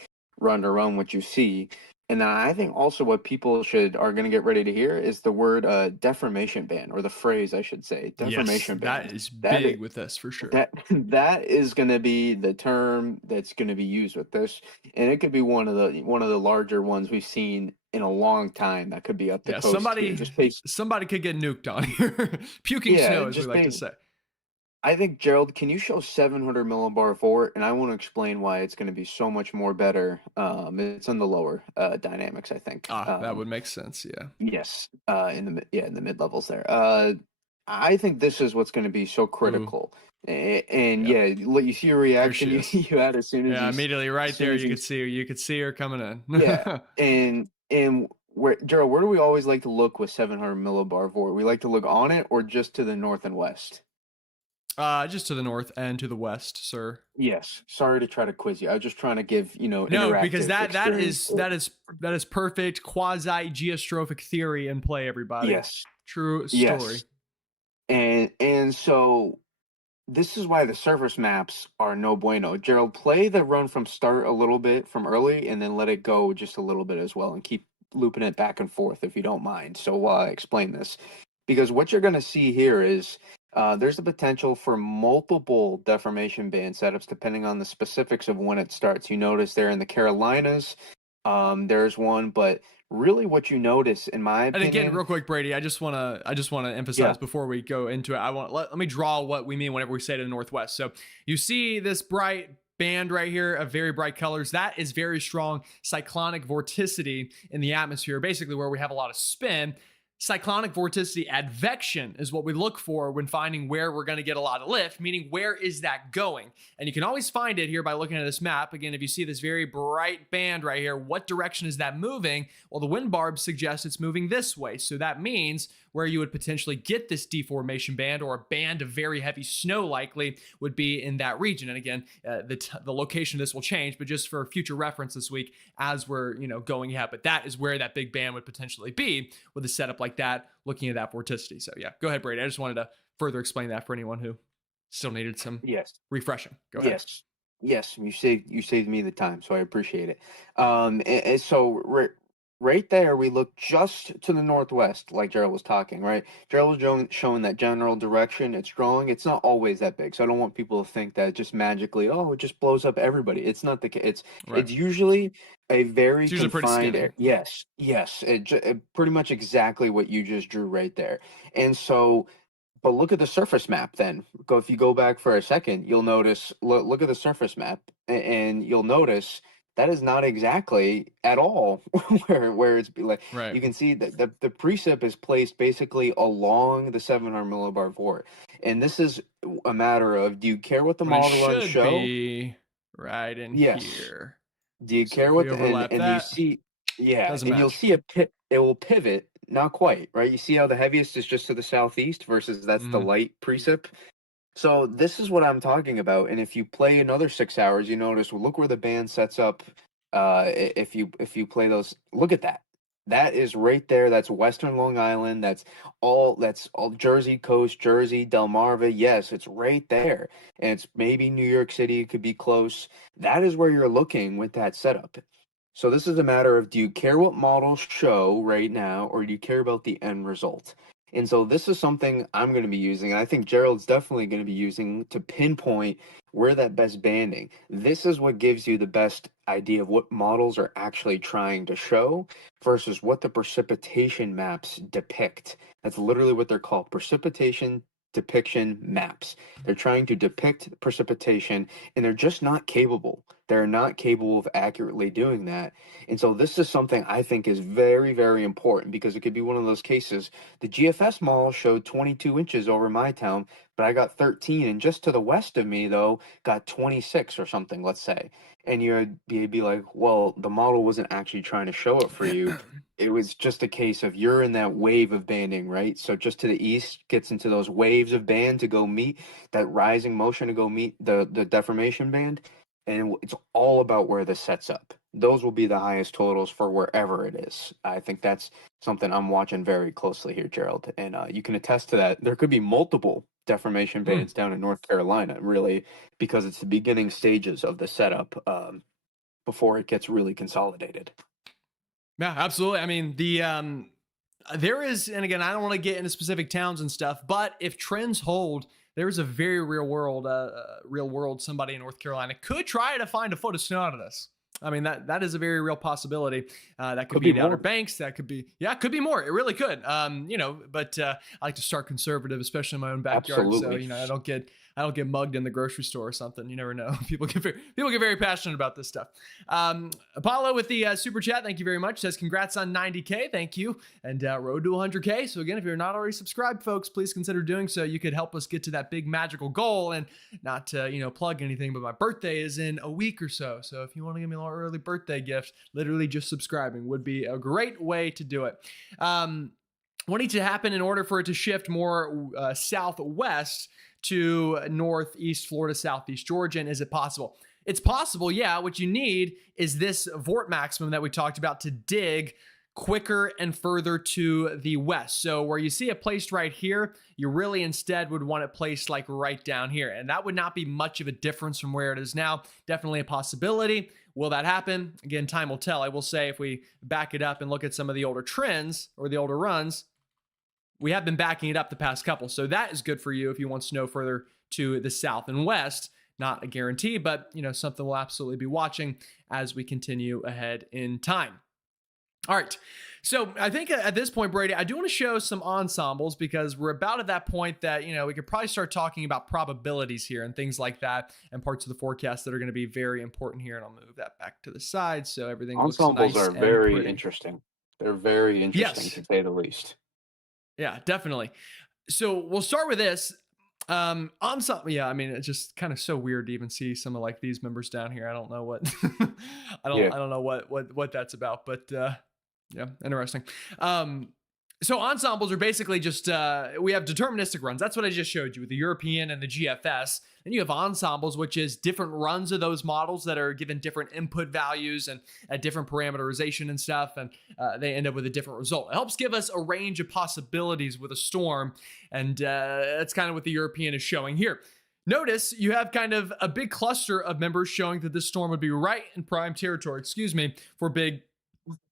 run to run what you see. And I think also what people are going to get ready to hear is the word deformation band, or the phrase, I should say, deformation band. That is big with this for sure. That is going to be the term that's going to be used with this, and it could be one of the larger ones we've seen in a long time. That could be up the coast. Somebody could get nuked on here. Puking snow, as we like to say. I think, Gerald, can you show 700 millibar forward? And I want to explain why it's going to be so much more better. It's in the lower dynamics, I think. That would make sense, yeah. Yes, in the mid levels there. I think this is what's going to be so critical. And you see your reaction you had as soon as immediately right there you could see her coming in. Yeah, and Gerald, where do we always like to look with 700 millibar forward? We like to look on it or just to the north and west? Just to the north and to the west, sir. Yes. Sorry to try to quiz you. I was just trying to give, no, because that is perfect quasi geostrophic theory in play, everybody. Yes. True story. Yes. And so this is why the surface maps are no bueno. Gerald, play the run from start a little bit from early and then let it go just a little bit as well and keep looping it back and forth if you don't mind. So while I explain this, because what you're going to see here is there's the potential for multiple deformation band setups depending on the specifics of when it starts. You notice there in the Carolinas, there's one, but really what you notice, in my opinion. And again, real quick, Brady, I just want to emphasize before we go into it. Let me draw what we mean whenever we say to the northwest. So you see this bright band right here of very bright colors. That is very strong cyclonic vorticity in the atmosphere, basically where we have a lot of spin. Cyclonic vorticity advection is what we look for when finding where we're going to get a lot of lift, meaning where is that going? And you can always find it here by looking at this map. Again, if you see this very bright band right here, what direction is that moving? Well, the wind barbs suggest it's moving this way. So that means where you would potentially get this deformation band or a band of very heavy snow likely would be in that region. And again, the location of this will change, but just for future reference this week as we're going ahead. But that is where that big band would potentially be with a setup like that, looking at that vorticity. So yeah, go ahead, Brady. I just wanted to further explain that for anyone who still needed some Yes. refreshing. Go ahead. Yes. Yes, you saved me the time, so I appreciate it. And so right there, we look just to the northwest, like Gerald was talking, right? Gerald was showing that general direction. It's growing. It's not always that big, so I don't want people to think that just magically, oh, it just blows up everybody. It's not the case. Right. It's usually a very It's usually pretty confined skinny. area. Yes, yes, pretty much exactly what you just drew right there. And so. But look at the surface map then. If you go back for a second, you'll notice, look at the surface map, and you'll notice that is not exactly at all where it's like Right. you can see that the precip is placed basically along the 700 millibar vort. And this is a matter of, do you care what the When it model runs should show? be right in Yes. here. Do you So care if we what overlap and you that, see, yeah, doesn't and you'll match. see it will pivot, not quite, right? You see how the heaviest is just to the southeast versus that's the Mhm. light precip. So this is what I'm talking about. And if you play another 6 hours, you notice, well, look where the band sets up. If you play those, look at that. That is right there. That's Western Long Island. That's all Jersey coast, Jersey, Delmarva. Yes, it's right there. And it's maybe New York City, it could be close. That is where you're looking with that setup. So this is a matter of, do you care what models show right now, or do you care about the end result? And so this is something I'm going to be using, and I think Gerald's definitely going to be using to pinpoint where that best banding. This is what gives you the best idea of what models are actually trying to show versus what the precipitation maps depict. That's literally what they're called, precipitation depiction maps. They're trying to depict precipitation, and they're just not capable. They're not capable of accurately doing that. And so this is something I think is very, very important, because it could be one of those cases. The GFS mall showed 22 inches over my town, but I got 13. And just to the west of me, though, got 26 or something, let's say. And you'd be like, well, the model wasn't actually trying to show it for you. It was just a case of you're in that wave of banding, right? So just to the east gets into those waves of band to go meet that rising motion to go meet the deformation band. And it's all about where this sets up. Those will be the highest totals for wherever it is. I think that's something I'm watching very closely here, Gerald. And you can attest to that. There could be multiple deformation Mm. bands down in North Carolina, really, because it's the beginning stages of the setup before it gets really consolidated. Yeah, absolutely. I mean, there is, and again, I don't want to get into specific towns and stuff, but if trends hold, there's a very real world somebody in North Carolina could try to find a foot of snow out of this. I mean, that is a very real possibility. That could Could be be the Outer more. Banks. That could be, yeah, it could be more. It really could. But I like to start conservative, especially in my own backyard. So Absolutely. I don't get mugged in the grocery store or something. You never know. People get very passionate about this stuff. Apollo with the super chat. Thank you very much. Says congrats on 90K. Thank you. And road to 100K. So again, if you're not already subscribed, folks, please consider doing so. You could help us get to that big magical goal. And not to plug anything, but my birthday is in a week or so. So if you want to give me a little early birthday gift, literally just subscribing would be a great way to do it. What needs to happen in order for it to shift more southwest to northeast Florida, southeast Georgia? And is it possible? It's possible, yeah. What you need is this vort maximum that we talked about to dig quicker and further to the west. So where you see it placed right here, you really instead would want it placed like right down here. And that would not be much of a difference from where it is now. Definitely a possibility. Will that happen? Again, time will tell. I will say, if we back it up and look at some of the older trends or the older runs, we have been backing it up the past couple. So that is good for you if you want snow further to the south and west. Not a guarantee, but something we'll absolutely be watching as we continue ahead in time. All right. So I think at this point, Brady, I do want to show some ensembles, because we're about at that point that, we could probably start talking about probabilities here and things like that, and parts of the forecast that are going to be very important here. And I'll move that back to the side so everything looks Ensembles nice are and very pretty. interesting. They're very interesting, Yes. to say the least. Yeah, definitely. So we'll start with this. Ensemble. Yeah, I mean, it's just kind of so weird to even see some of like these members down here. I don't know what I Yeah. don't know what that's about, but yeah, interesting. So ensembles are basically just we have deterministic runs. That's what I just showed you with the European and the GFS. Then you have ensembles, which is different runs of those models that are given different input values and a different parameterization and stuff, and they end up with a different result. It helps give us a range of possibilities with a storm, and that's kind of what the European is showing here. Notice you have kind of a big cluster of members showing that this storm would be right in prime territory, for big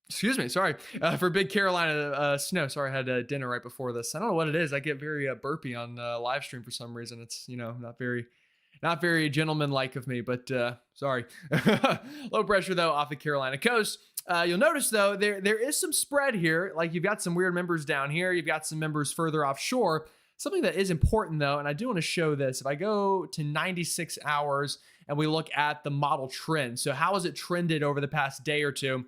sorry, for big Carolina snow. Sorry, I had dinner right before this. I don't know what it is. I get very burpy on live stream for some reason. It's not very gentlemanlike of me, but sorry. Low pressure though off the Carolina coast. You'll notice though there is some spread here. Like you've got some weird members down here. You've got some members further offshore. Something that is important though, and I do want to show this. If I go to 96 hours and we look at the model trend, so how has it trended over the past day or two?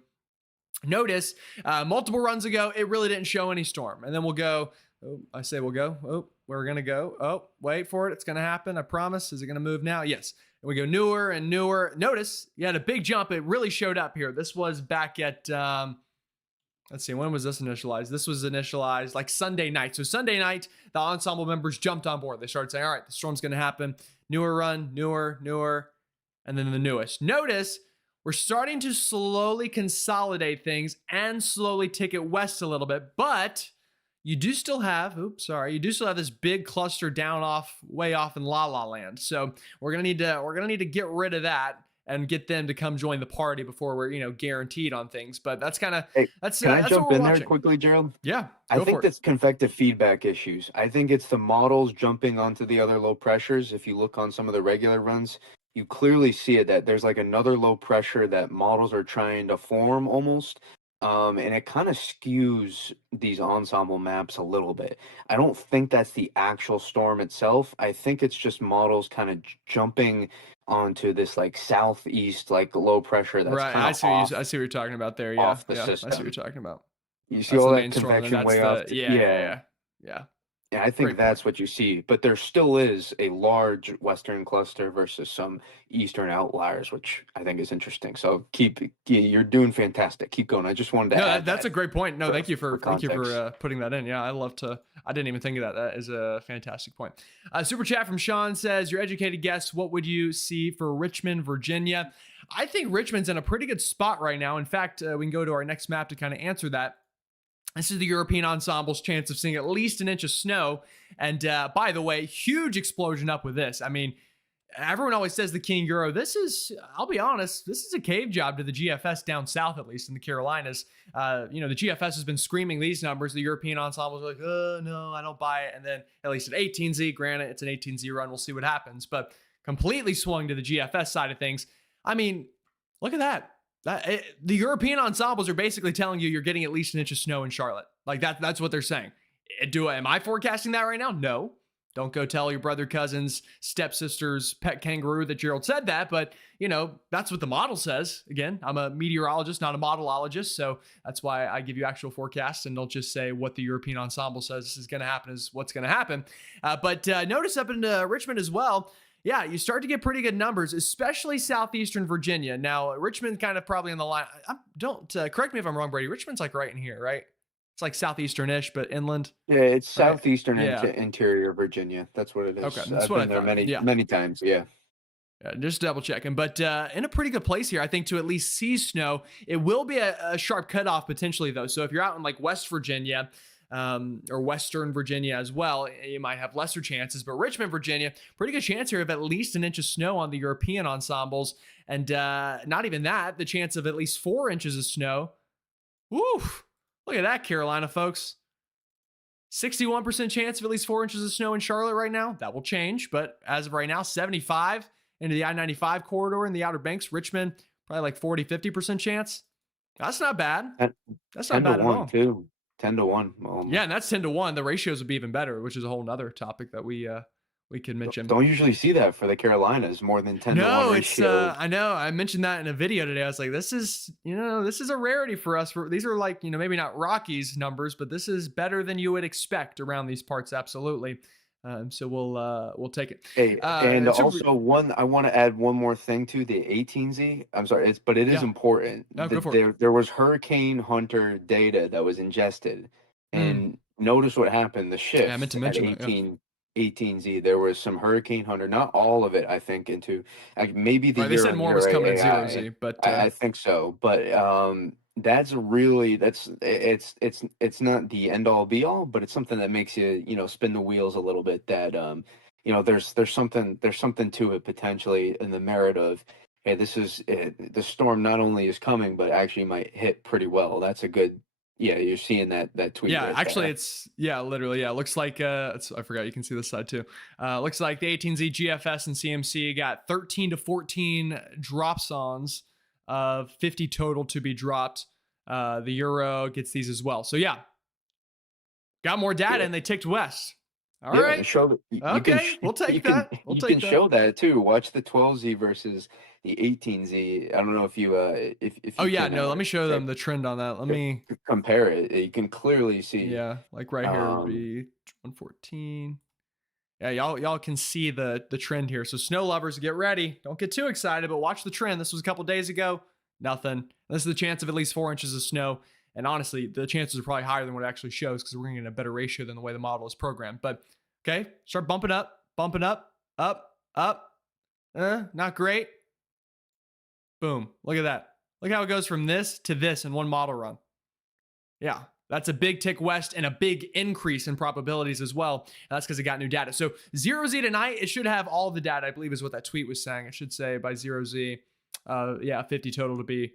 Notice multiple runs ago, it really didn't show any storm. And then we'll go, we're going to go. Oh, wait for it. It's going to happen. I promise. Is it going to move now? Yes. And we go newer and newer. Notice you had a big jump. It really showed up here. This was back at, let's see, when was this initialized? This was initialized like Sunday night. So Sunday night, the ensemble members jumped on board. They started saying, all right, the storm's going to happen. Newer run, newer, and then the newest. Notice we're starting to slowly consolidate things and slowly tick it west a little bit, but you do still have, this big cluster way off in La La Land. So we're gonna need to get rid of that and get them to come join the party before we're guaranteed on things. But that's kind of Hey, that's can I that's jump what we're in there watching. quickly, Gerald? Yeah, I go for think it. that's convective feedback issues. I think it's the models jumping onto the other low pressures. If you look on some of the regular runs, you clearly see it that there's like another low pressure that models are trying to form almost. And it kind of skews these ensemble maps a little bit. I don't think that's the actual storm itself. I think it's just models kind of jumping onto this like southeast like low pressure that's Right, kind of I see what you're talking about there. Yeah, off the yeah, I see what system. you're talking about. You see That's all the that main storm, and convection that's way off the yeah. yeah. Yeah, I think Great point. that's what you see. But there still is a large Western cluster versus some Eastern outliers, which I think is interesting. So you're doing fantastic. Keep going. I just wanted to No, add that's that a great point. No, thank you for context. for putting that in. Yeah, I love to. I didn't even think of that. That is a fantastic point. Super chat from Sean says, "Your educated guess. What would you see for Richmond, Virginia?" I think Richmond's in a pretty good spot right now. In fact, we can go to our next map to kind of answer that. This is the European ensemble's chance of seeing at least an inch of snow. And by the way, huge explosion up with this. I mean, everyone always says the King Euro. I'll be honest, this is a cave job to the GFS down south, at least in the Carolinas. The GFS has been screaming these numbers. The European ensembles are like, oh, no, I don't buy it. And then at least at 18Z, granted, it's an 18Z run. We'll see what happens. But completely swung to the GFS side of things. I mean, look at that. The European ensembles are basically telling you you're getting at least an inch of snow in Charlotte. Like that's what they're saying. Am I forecasting that right now? No. Don't go tell your brother, cousins, stepsister's pet kangaroo that Gerald said that, but that's what the model says. Again, I'm a meteorologist, not a modelologist, so that's why I give you actual forecasts and don't just say what the European ensemble says this is going to happen is what's going to happen. But notice up in Richmond as well. Yeah, you start to get pretty good numbers, especially southeastern Virginia. Now, Richmond kind of probably on the line. Don't correct me if I'm wrong, Brady. Richmond's like right in here, right? It's like southeastern-ish, but inland. Yeah, it's Right? southeastern Yeah. interior Virginia. That's what it is. Okay, that's I've what I been there thought. Yeah. many times. Yeah. Just double checking, but in a pretty good place here, I think, to at least see snow. It will be a sharp cutoff potentially, though. So if you're out in like West Virginia, or Western Virginia as well, you might have lesser chances. But Richmond, Virginia, pretty good chance here of at least an inch of snow on the European ensembles. And not even that, the chance of at least 4 inches of snow. Woo! Look at that, Carolina, folks. 61% chance of at least 4 inches of snow in Charlotte right now. That will change. But as of right now, 75 into the I-95 corridor in the Outer Banks. Richmond, probably like 40-50% chance. That's not bad. That's not bad at all. Too. 10-1. Yeah, and that's 10-1. The ratios would be even better, which is a whole nother topic that we could mention. Don't usually see that for the Carolinas, more than 10-1 No, ratio. I know. I mentioned that in a video today. I was like, this is a rarity for us. These are like, maybe not Rockies numbers, but this is better than you would expect around these parts. Absolutely. So we'll take it. Hey, and also I want to add one more thing to the 18Z. I'm sorry, it is important. No, go for it. There was Hurricane Hunter data that was ingested, Mm. And notice what happened, the Yeah, I meant to shift at mention that. Yeah. 18Z, there was some Hurricane Hunter, not all of it, I think, into maybe the Right. They said more was year-on-year coming in zero AI. Z, but I think so, but that's really it's not the end all be all, but it's something that makes you spin the wheels a little bit. That there's something to it potentially in the merit of, hey, this is the storm not only is coming, but actually might hit pretty well. That's a good, yeah. You're seeing that tweet yeah, right actually, there. it's yeah, literally, yeah. It looks like I forgot you can see this side too. Looks like the 18Z GFS and CMC got 13 to 14 drop zones of 50 total to be dropped. The Euro gets these as well. So yeah, got more data Yeah. and they ticked west. All Yeah, right, show that you can okay, we'll you take can that. We'll you take can that. show that too. Watch the 12Z versus the 18Z. I don't know if you if Oh you yeah, can no, let me show uh, them the trend on that. Let me, compare it. You can clearly see. yeah, like right here would Um, be 114. Yeah, y'all can see the trend here. So snow lovers, get ready. Don't get too excited, but watch the trend. This was a couple days ago. Nothing. This is the chance of at least 4 inches of snow. And honestly, the chances are probably higher than what it actually shows because we're going to get a better ratio than the way the model is programmed. But okay, start bumping up, up, up. Not great. Boom. Look at that. Look how it goes from this to this in one model run. Yeah, that's a big tick west and a big increase in probabilities as well. And that's because it got new data. So 0Z tonight, it should have all the data, I believe is what that tweet was saying. It should say by 0Z, 50 total to be,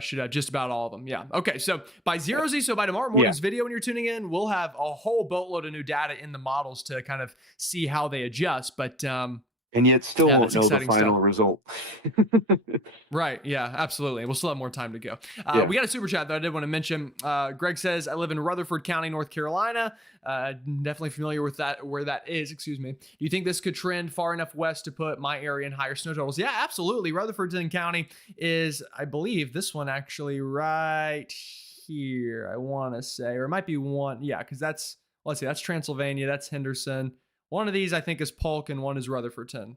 should have just about all of them. Yeah. Okay. So by 0Z, so by tomorrow yeah, morning's video when you're tuning in, we'll have a whole boatload of new data in the models to kind of see how they adjust. But and yet still yeah, won't that's know the exciting stuff. final result. Right. Yeah, absolutely. We'll still have more time to go. Yeah. We got a super chat, though. I did want to mention. Greg says, I live in Rutherford County, North Carolina. Definitely familiar with that, where that is. Excuse me. Do you think this could trend far enough west to put my area in higher snow totals? Yeah, absolutely. Rutherford County is, I believe, this one actually right here, I want to say. Or it might be one. Yeah, because let's see, that's Transylvania. That's Henderson. One of these, I think, is Polk, and one is Rutherfordton.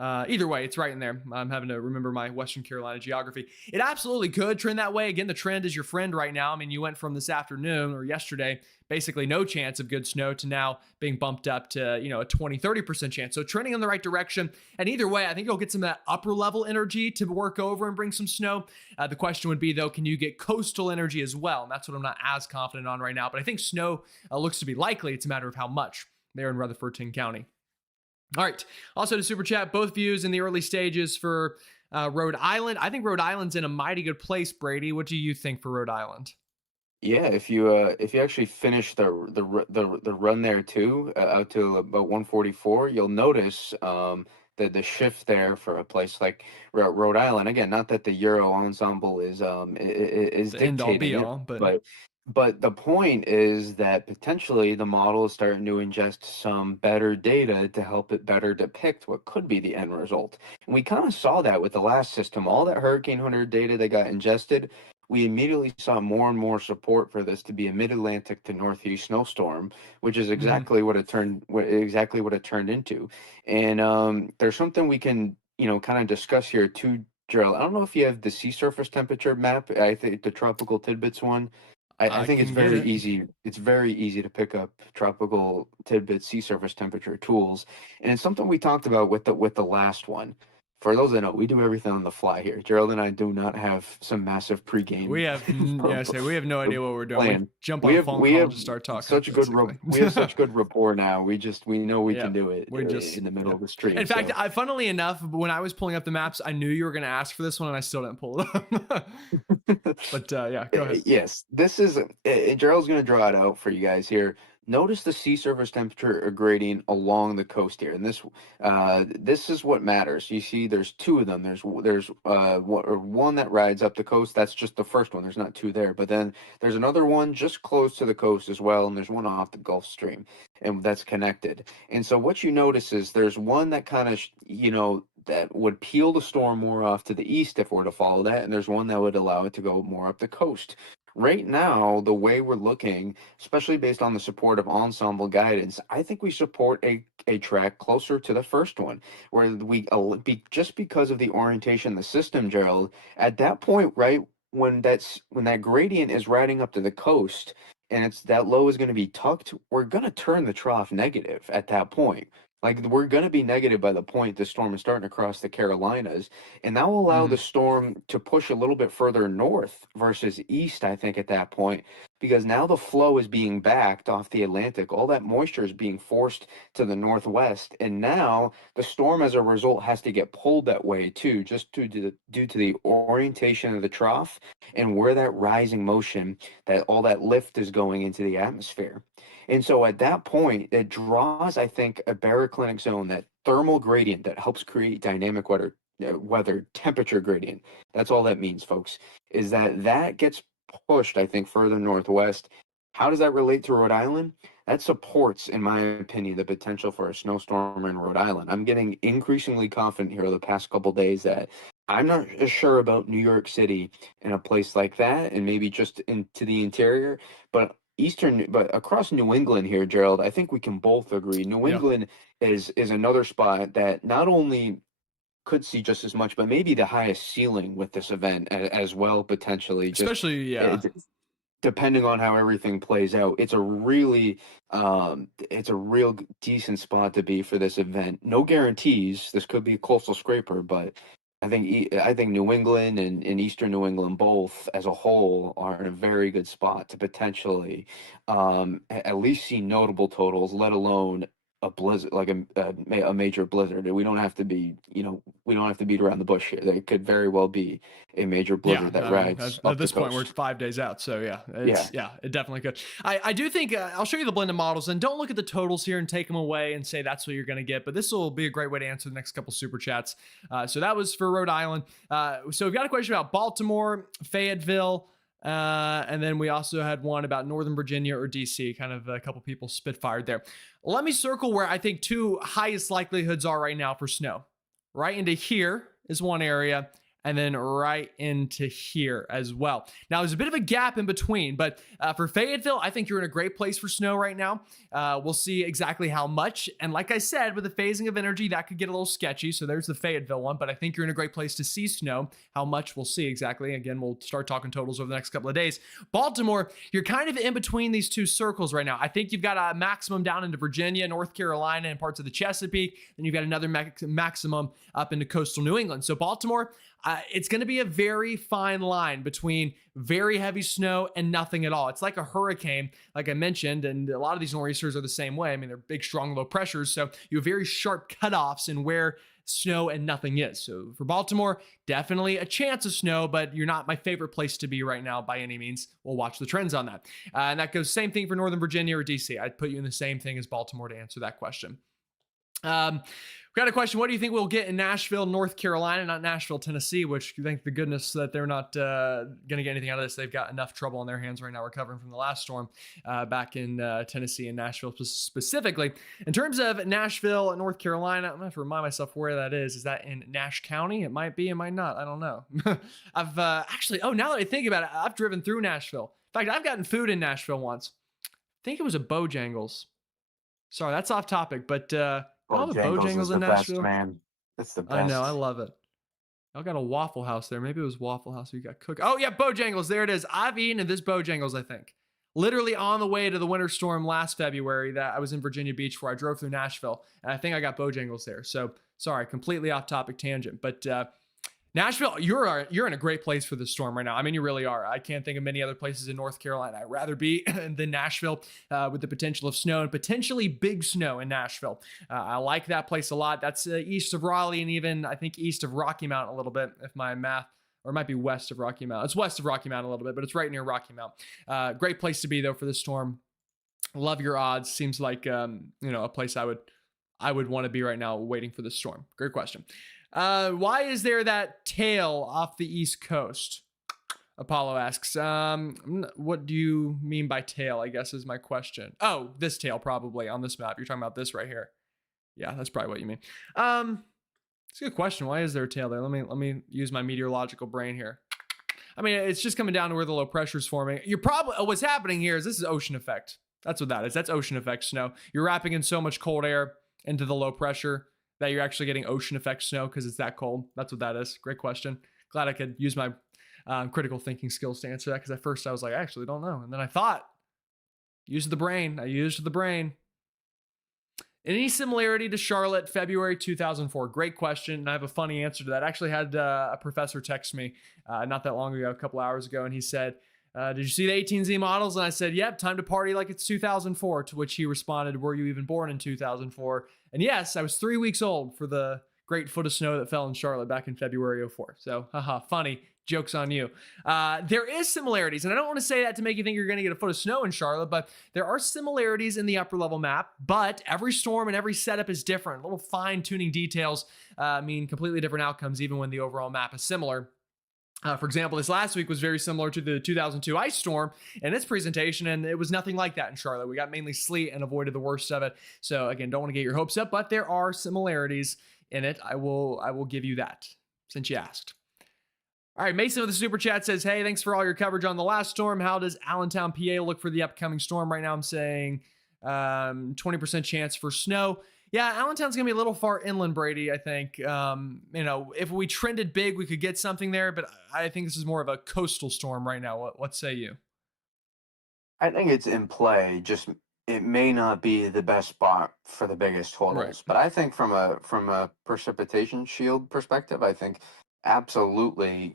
Either way, it's right in there. I'm having to remember my Western Carolina geography. It absolutely could trend that way. Again, the trend is your friend right now. I mean, you went from this afternoon or yesterday, basically no chance of good snow to now being bumped up to, a 20, 30% chance. So trending in the right direction. And either way, I think you'll get some of that upper level energy to work over and bring some snow. The question would be, though, can you get coastal energy as well? And that's what I'm not as confident on right now. But I think snow looks to be likely. It's a matter of how much there in Rutherford County. All right. Also to super chat, both views in the early stages for Rhode Island. I think Rhode Island's in a mighty good place, Brady. What do you think for Rhode Island? Yeah, if you actually finish the run there too, out to about 144, you'll notice the shift there for a place like Rhode Island. Again, not that the Euro ensemble is The end all dictating be it, all, but but the point is that potentially the model is starting to ingest some better data to help it better depict what could be the end result. And we kind of saw that with the last system. All that Hurricane Hunter data that got ingested, we immediately saw more and more support for this to be a mid-Atlantic to northeast snowstorm, which is exactly what it turned into. And there's something we can kind of discuss here too, Gerald. I don't know if you have the sea surface temperature map. I think the tropical tidbits one. I I think it's can get very it. easy. It's very easy to pick up tropical tidbits, sea surface temperature tools, and it's something we talked about with the last one. For those that know, we do everything on the fly here. Gerald and I do not have some massive pregame We have, yeah, so we have no idea what we're doing. We plan. jump on a phone We call and have just start talking, such good basically. we have such good rapport now. We know we Yeah, can do it we just, in the middle yeah. of the stream. In fact, So funnily enough, when I was pulling up the maps, I knew you were going to ask for this one, and I still didn't pull it up. But yeah, go ahead. Yes, this is Gerald's going to draw it out for you guys here. Notice the sea surface temperature gradient along the coast here, and this is what matters. You see, there's two of them. One that rides up the coast. That's just the first one. There's not two there, but then there's another one just close to the coast as well, and there's one off the Gulf Stream, and that's connected. And so what you notice is there's one that kind of that would peel the storm more off to the east if we're to follow that, and there's one that would allow it to go more up the coast. Right now, the way we're looking, especially based on the support of ensemble guidance, I think we support a track closer to the first one, where just because of the orientation of the system, Gerald, at that point, right, when that gradient is riding up to the coast, and it's that low is going to be tucked, we're going to turn the trough negative at that point. Like we're going to be negative by the point the storm is starting to cross the Carolinas, and that will allow the Hmm. storm to push a little bit further north versus east, I think, at that point, because now the flow is being backed off the Atlantic. All that moisture is being forced to the northwest, and now the storm, as a result, has to get pulled that way too, just due to the orientation of the trough and where that rising motion, that all that lift is going into the atmosphere. And so at that point, it draws, I think, a baroclinic zone, that thermal gradient that helps create dynamic weather temperature gradient. That's all that means, folks, is that gets pushed, I think, further northwest. How does that relate to Rhode Island? That supports, in my opinion, the potential for a snowstorm in Rhode Island. I'm getting increasingly confident here over the past couple days that I'm not as sure about New York City in a place like that, and maybe just into the interior, but across New England here, Gerald, I think we can both agree New Yeah. England is another spot that not only could see just as much, but maybe the highest ceiling with this event as well, potentially. Just Especially, yeah. it, depending on how everything plays out, it's a real decent spot to be for this event. No guarantees. This could be a coastal scraper, but I think New England and Eastern New England both as a whole are in a very good spot to potentially at least see notable totals, let alone a blizzard, like a major blizzard. We don't have to beat around the bush here. There could very well be a major Yeah, blizzard that I mean, rides at up the this point, we're coast. 5 days out. So yeah, Yeah. it definitely could. I do think I'll show you the blended models, and don't look at the totals here and take them away and say that's what you're going to get. But this will be a great way to answer the next couple super chats. So that was for Rhode Island. So we've got a question about Baltimore, Fayetteville, and then we also had one about Northern Virginia or DC. Kind of a couple people spitfired there. Let me circle where I think two highest likelihoods are right now for snow. Right into here is one area, and then right into here as well. Now, there's a bit of a gap in between, but for Fayetteville, I think you're in a great place for snow right now. We'll see exactly how much. And like I said, with the phasing of energy, that could get a little sketchy. So there's the Fayetteville one, but I think you're in a great place to see snow. How much, we'll see exactly. Again, we'll start talking totals over the next couple of days. Baltimore, you're kind of in between these two circles right now. I think you've got a maximum down into Virginia, North Carolina, and parts of the Chesapeake. Then you've got another maximum up into coastal New England. So Baltimore, it's going to be a very fine line between very heavy snow and nothing at all. It's like a hurricane, like I mentioned, and a lot of these nor'easters are the same way. I mean, they're big, strong, low pressures, so you have very sharp cutoffs in where snow and nothing is. So for Baltimore, definitely a chance of snow, but you're not my favorite place to be right now by any means. We'll watch the trends on that. And that goes same thing for Northern Virginia or DC. I'd put you in the same thing as Baltimore to answer that question. We got a question. What do you think we'll get in Nashville, North Carolina, not Nashville, Tennessee, which you thank the goodness that they're not going to get anything out of this. They've got enough trouble on their hands right now recovering from the last storm back in Tennessee and Nashville specifically. In terms of Nashville, North Carolina, I'm going to have to remind myself where that is. Is that in Nash County? It might be, it might not. I don't know. I've now that I think about it, I've driven through Nashville. In fact, I've gotten food in Nashville once. I think it was a Bojangles. Sorry, that's off topic, but all the Bojangles is Bojangles the in best, Nashville. man. It's the I know, I best. love it. I got a Waffle House there. Maybe it was Waffle House we got cooked. Oh yeah, Bojangles. There it is. I've eaten at this Bojangles, I think. Literally on the way to the winter storm last February that I was in Virginia Beach where I drove through Nashville. And I think I got Bojangles there. So sorry, completely off topic tangent. But Nashville, you're in a great place for this storm right now. I mean, you really are. I can't think of many other places in North Carolina I'd rather be than Nashville with the potential of snow and potentially big snow in Nashville. I like that place a lot. That's east of Raleigh and even, I think, east of Rocky Mount a little bit, if my math, or it might be west of Rocky Mount. It's west of Rocky Mount a little bit, but it's right near Rocky Mount. Great place to be, though, for this storm. Love your odds. Seems like, a place I would want to be right now waiting for this storm. Great question. Why is there that tail off the East Coast? Apollo asks. What do you mean by tail, I guess is my question. Oh, this tail probably on this map. You're talking about this right here. Yeah, that's probably what you mean. It's a good question. Why is there a tail there? Let me use my meteorological brain here. I mean, it's just coming down to where the low pressure is forming. What's happening here is this is ocean effect. That's what that is. That's ocean effect snow. You're wrapping in so much cold air into the low pressure that you're actually getting ocean effect snow because it's that cold. That's what that is. Great question. Glad I could use my critical thinking skills to answer that because at first I was like, I actually don't know. And then I thought, Use the brain. I used the brain. Any similarity to Charlotte, February 2004? Great question. And I have a funny answer to that. I actually had a professor text me not that long ago, a couple hours ago, and he said, did you see the 18Z models? And I said, yep, time to party like it's 2004. To which he responded, were you even born in 2004? And yes, I was 3 weeks old for the great foot of snow that fell in Charlotte back in February '04. So, haha, funny. Joke's on you. There is similarities, and I don't want to say that to make you think you're going to get a foot of snow in Charlotte, but there are similarities in the upper level map, but every storm and every setup is different. Little fine tuning details mean completely different outcomes, even when the overall map is similar. For example, this last week was very similar to the 2002 ice storm in its presentation, and it was nothing like that in Charlotte. We got mainly sleet and avoided the worst of it. So again, don't want to get your hopes up, but there are similarities in it. I will give you that since you asked. All right, Mason with the super chat says, hey, thanks for all your coverage on the last storm. How does Allentown, PA look for the upcoming storm? Right now I'm saying 20% chance for snow. Yeah, Allentown's going to be a little far inland, Brady, I think. If we trended big, we could get something there, but I think this is more of a coastal storm right now. What say you? I think it's in play. Just it may not be the best spot for the biggest Right. totals, but I think from a precipitation shield perspective, I think absolutely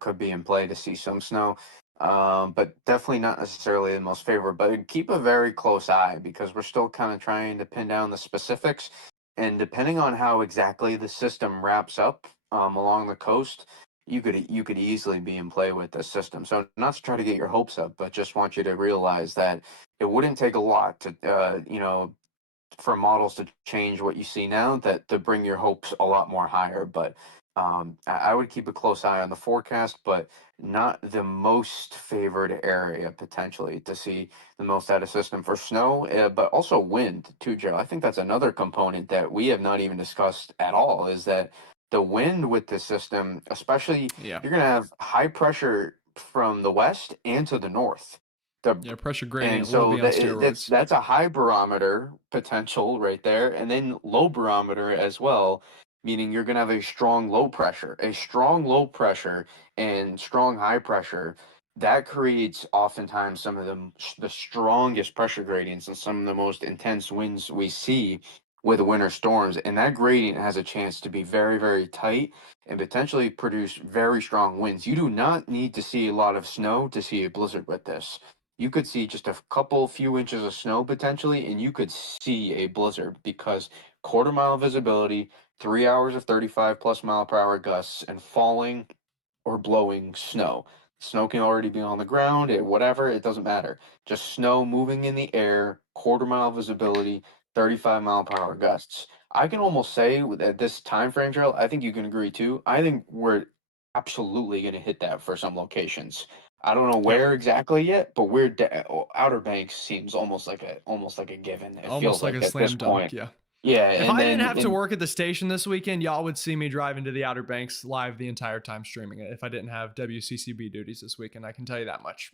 could be in play to see some snow. But definitely not necessarily the most favored. But keep a very close eye because we're still kind of trying to pin down the specifics, and depending on how exactly the system wraps up along the coast, you could easily be in play with this system. So not to try to get your hopes up, but just want you to realize that it wouldn't take a lot to for models to change what you see now that to bring your hopes a lot more higher. But I would keep a close eye on the forecast, but not the most favored area potentially to see the most out of system for snow, but also wind too, Joe. I think that's another component that we have not even discussed at all is that the wind with this system, especially Yeah. you're going to have high pressure from the west and to the north. Yeah, pressure And gradient will so be on that's steroids. that's a high barometer potential right there, and then low barometer as well, meaning you're going to have a strong low pressure, and strong high pressure. That creates oftentimes some of the strongest pressure gradients and some of the most intense winds we see with winter storms, and that gradient has a chance to be very, very tight and potentially produce very strong winds. You do not need to see a lot of snow to see a blizzard with this. You could see just a few inches of snow potentially, and you could see a blizzard because quarter mile visibility, 3 hours of 35 plus mile per hour gusts, and falling or blowing snow. Snow can already be on the ground, whatever, it doesn't matter. Just snow moving in the air, quarter mile visibility, 35 mile per hour gusts. I can almost say at this time frame, Gerald, I think you can agree too. I think we're absolutely going to hit that for some locations. I don't know Yep. where exactly yet, but Outer Banks seems almost like a given. It Almost feels like like a at this slam dunk. point. Yeah. Yeah, If and I didn't then have to work at the station this weekend, y'all would see me driving to the Outer Banks live the entire time streaming it if I didn't have WCCB duties this weekend. I can tell you that much.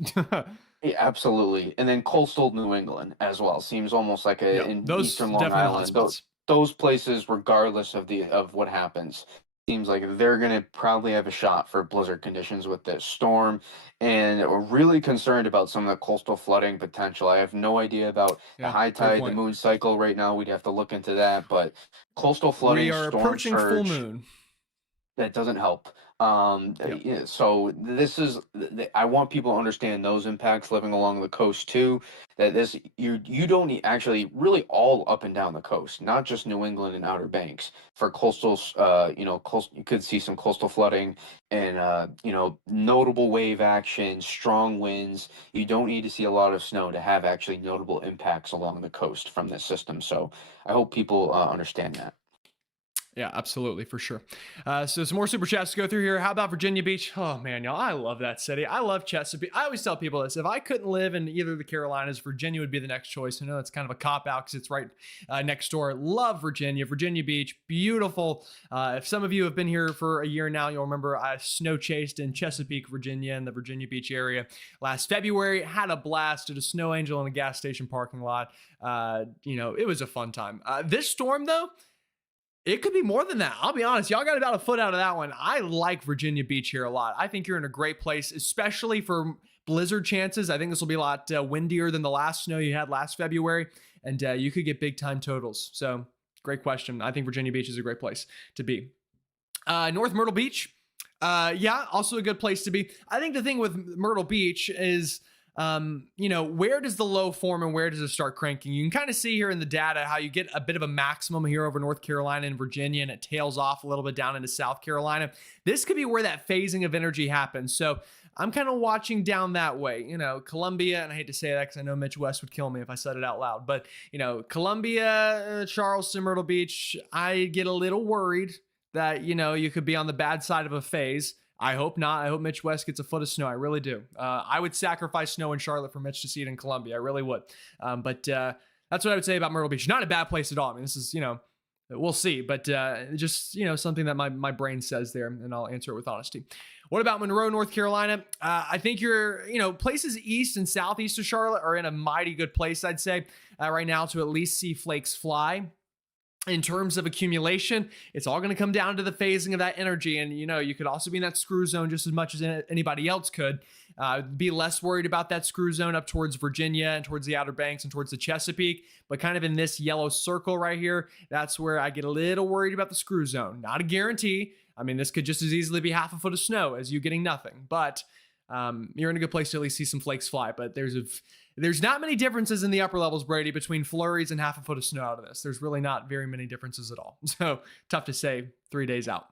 yeah, absolutely. And then coastal New England as well seems almost like a Yep. in Those eastern Long definitely the Island. hotspots. Those places, regardless of what happens, seems like they're gonna probably have a shot for blizzard conditions with this storm. And we're really concerned about some of the coastal flooding potential. I have no idea about the Yeah. high Fair tide, the point. moon cycle right now. We'd have to look into that. But coastal We flooding, are storm approaching full surge, moon. that doesn't help. Yep. Yeah, so this is I want people to understand those impacts living along the coast too. That this you don't need actually really all up and down the coast, not just New England and Outer Banks for coastal. Coast you could see some coastal flooding and notable wave action, strong winds. You don't need to see a lot of snow to have actually notable impacts along the coast from this system. So I hope people understand that. Yeah, absolutely, for sure. So some more super chats to go through here. How about Virginia Beach? Oh man, y'all, I love that city. I love Chesapeake. I always tell people this: if I couldn't live in either of the Carolinas, Virginia would be the next choice. I know that's kind of a cop out because it's right next door. Love Virginia, Virginia Beach, beautiful. If some of you have been here for a year now, you'll remember I snow chased in Chesapeake, Virginia, in the Virginia Beach area last February. Had a blast. Did a snow angel in a gas station parking lot. It was a fun time. This storm though, It could be more than that. I'll be honest. Y'all got about a foot out of that one. I like Virginia Beach here a lot. I think you're in a great place, especially for blizzard chances. I think this will be a lot windier than the last snow you had last February, and you could get big time totals. So, great question. I think Virginia Beach is a great place to be. North Myrtle Beach. Yeah, also a good place to be. I think the thing with Myrtle Beach is, where does the low form and where does it start cranking? You can kind of see here in the data how you get a bit of a maximum here over North Carolina and Virginia, and it tails off a little bit down into South Carolina. This could be where that phasing of energy happens. So I'm kind of watching down that way. Columbia, and I hate to say that because I know Mitch West would kill me if I said it out loud, but Columbia, Charleston, Myrtle Beach, I get a little worried that, you could be on the bad side of a phase. I hope not. I hope Mitch West gets a foot of snow. I really do. I would sacrifice snow in Charlotte for Mitch to see it in Columbia. I really would. But that's what I would say about Myrtle Beach. Not a bad place at all. I mean, this is, we'll see. But just, something that my brain says there, and I'll answer it with honesty. What about Monroe, North Carolina? I think places east and southeast of Charlotte are in a mighty good place, I'd say, right now to at least see flakes fly. In terms of accumulation, it's all going to come down to the phasing of that energy. And, you could also be in that screw zone just as much as anybody else could. Be less worried about that screw zone up towards Virginia and towards the Outer Banks and towards the Chesapeake. But kind of in this yellow circle right here, that's where I get a little worried about the screw zone. Not a guarantee. I mean, this could just as easily be half a foot of snow as you getting nothing. But you're in a good place to at least see some flakes fly. But there's not many differences in the upper levels, Brady, between flurries and half a foot of snow out of this. There's really not very many differences at all. So tough to say 3 days out.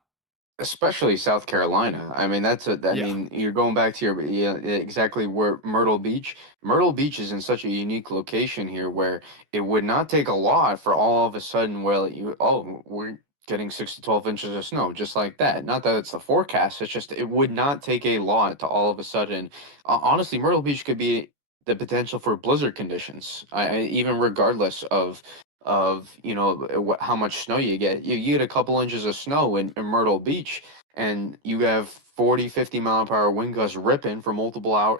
Especially South Carolina. I mean, mean, you're going back to exactly where Myrtle Beach. Myrtle Beach is in such a unique location here where it would not take a lot for all of a sudden, we're getting 6 to 12 inches of snow just like that. Not that it's the forecast, it's just it would not take a lot to all of a sudden. Honestly, Myrtle Beach could be the potential for blizzard conditions. Even regardless of how much snow you get. You get a couple inches of snow in Myrtle Beach, and you have 40-50 mile per hour wind gusts ripping for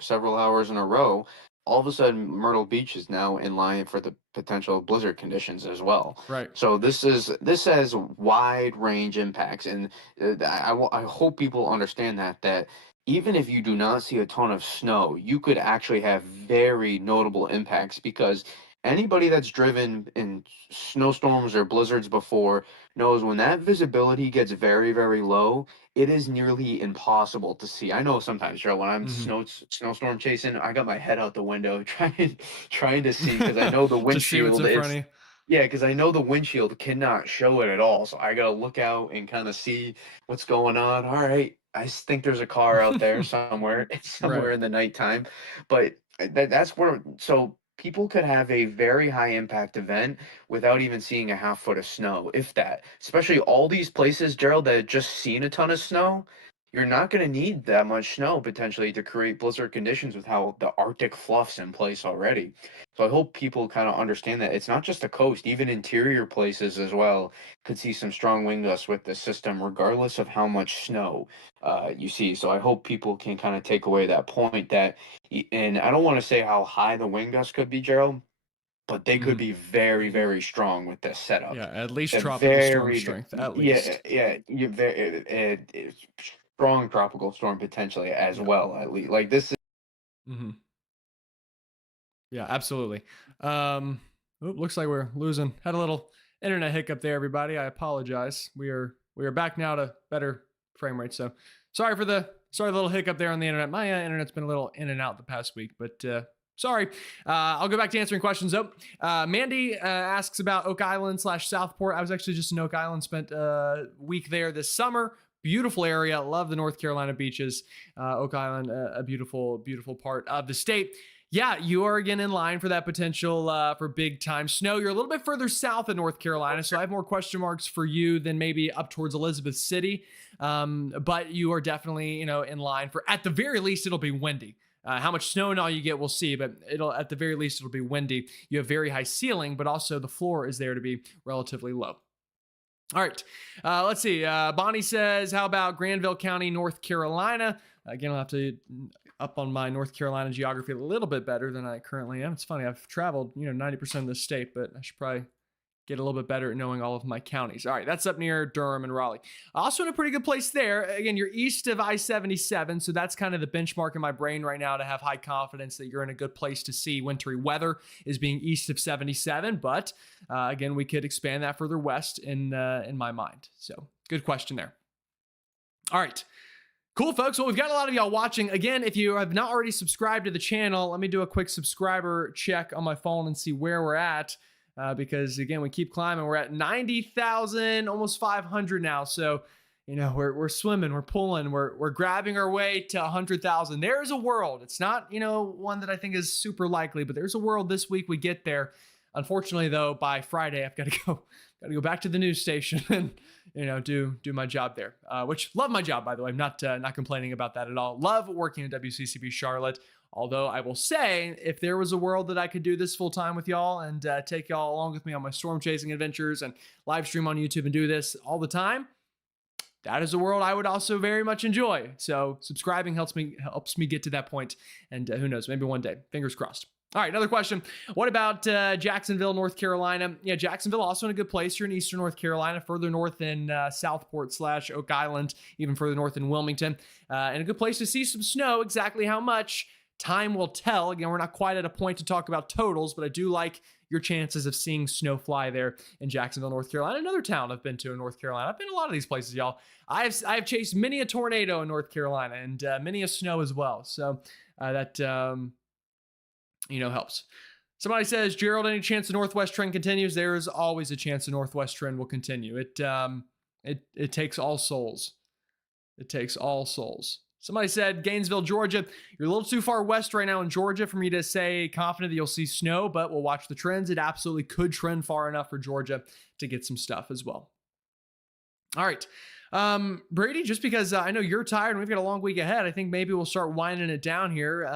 several hours in a row. All of a sudden, Myrtle Beach is now in line for the potential blizzard conditions as well. Right. So this has wide range impacts, and I hope people understand that even if you do not see a ton of snow, you could actually have very notable impacts because anybody that's driven in snowstorms or blizzards before knows when that visibility gets very, very low, it is nearly impossible to see. I know sometimes, Joe, when I'm snowstorm chasing, I got my head out the window trying to see because I know the Just see what's windshield in is. front of you. Yeah, because I know the windshield cannot show it at all, so I gotta look out and kind of see what's going on. All right, think there's a car out there somewhere. It's somewhere Right. in the nighttime, but that's where so people could have a very high impact event without even seeing a half foot of snow, if that. Especially all these places, Gerald, that had just seen a ton of snow. You're not going to need that much snow potentially to create blizzard conditions with how the Arctic fluff's in place already. So I hope people kind of understand that it's not just the coast, even interior places as well could see some strong wind gusts with this system, regardless of how much snow you see. So I hope people can kind of take away that point and I don't want to say how high the wind gusts could be, Gerald, but they could be very, very strong with this setup. Yeah, at least A tropical storm very, strength, at yeah, least. yeah, you very strong tropical storm potentially as Yeah. well. At least, like this is. Mm-hmm. Yeah, absolutely. Looks like we're losing. Had a little internet hiccup there, everybody. I apologize. We are back now to better frame rates. So sorry for the little hiccup there on the internet. My internet's been a little in and out the past week, but sorry. I'll go back to answering questions though. Mandy asks about Oak Island / Southport. I was actually just in Oak Island, spent a week there this summer. Beautiful area. Love the North Carolina beaches. Oak Island, a beautiful, beautiful part of the state. Yeah, you are again in line for that potential for big time snow. You're a little bit further south of North Carolina, so I have more question marks for you than maybe up towards Elizabeth City. But you are definitely, in line for, at the very least, it'll be windy. How much snow and all you get, we'll see, but at the very least, it'll be windy. You have very high ceiling, but also the floor is there to be relatively low. All right, let's see. Bonnie says, how about Granville County, North Carolina? Again, I'll have to up on my North Carolina geography a little bit better than I currently am. It's funny, I've traveled, 90% of the state, but I should probably get a little bit better at knowing all of my counties. All right, that's up near Durham and Raleigh. Also in a pretty good place there. Again, you're east of I-77, so that's kind of the benchmark in my brain right now to have high confidence that you're in a good place to see wintry weather is being east of 77. But again, we could expand that further west in my mind. So good question there. All right. Cool, folks. Well, we've got a lot of y'all watching. Again, if you have not already subscribed to the channel, let me do a quick subscriber check on my phone and see where we're at. Because again, we keep climbing. We're at 90,000, almost 500 now. So, we're swimming, we're pulling, we're grabbing our way to 100,000. There's a world. It's not, one that I think is super likely, but there's a world this week we get there. Unfortunately, though, by Friday, I've got to go back to the news station and do my job there. Which love my job, by the way. I'm not complaining about that at all. Love working at WCCB Charlotte. Although I will say, if there was a world that I could do this full time with y'all and take y'all along with me on my storm chasing adventures and live stream on YouTube and do this all the time, that is a world I would also very much enjoy. So subscribing helps me get to that point. And who knows, maybe one day. Fingers crossed. All right, another question. What about Jacksonville, North Carolina? Yeah, Jacksonville also in a good place. You're in eastern North Carolina, further north in Southport / Oak Island, even further north in Wilmington. And a good place to see some snow. Exactly how much? Time will tell. Again, we're not quite at a point to talk about totals, but I do like your chances of seeing snow fly there in Jacksonville, North Carolina. Another town I've been to in North Carolina. I've been to a lot of these places, y'all. I've chased many a tornado in North Carolina and many a snow as well. So that helps. Somebody says, Gerald, any chance the northwest trend continues? There is always a chance the northwest trend will continue. It takes all souls. It takes all souls. Somebody said, Gainesville, Georgia. You're a little too far west right now in Georgia for me to say confident that you'll see snow, but we'll watch the trends. It absolutely could trend far enough for Georgia to get some stuff as well. All right. Brady, just because I know you're tired and we've got a long week ahead, I think maybe we'll start winding it down here.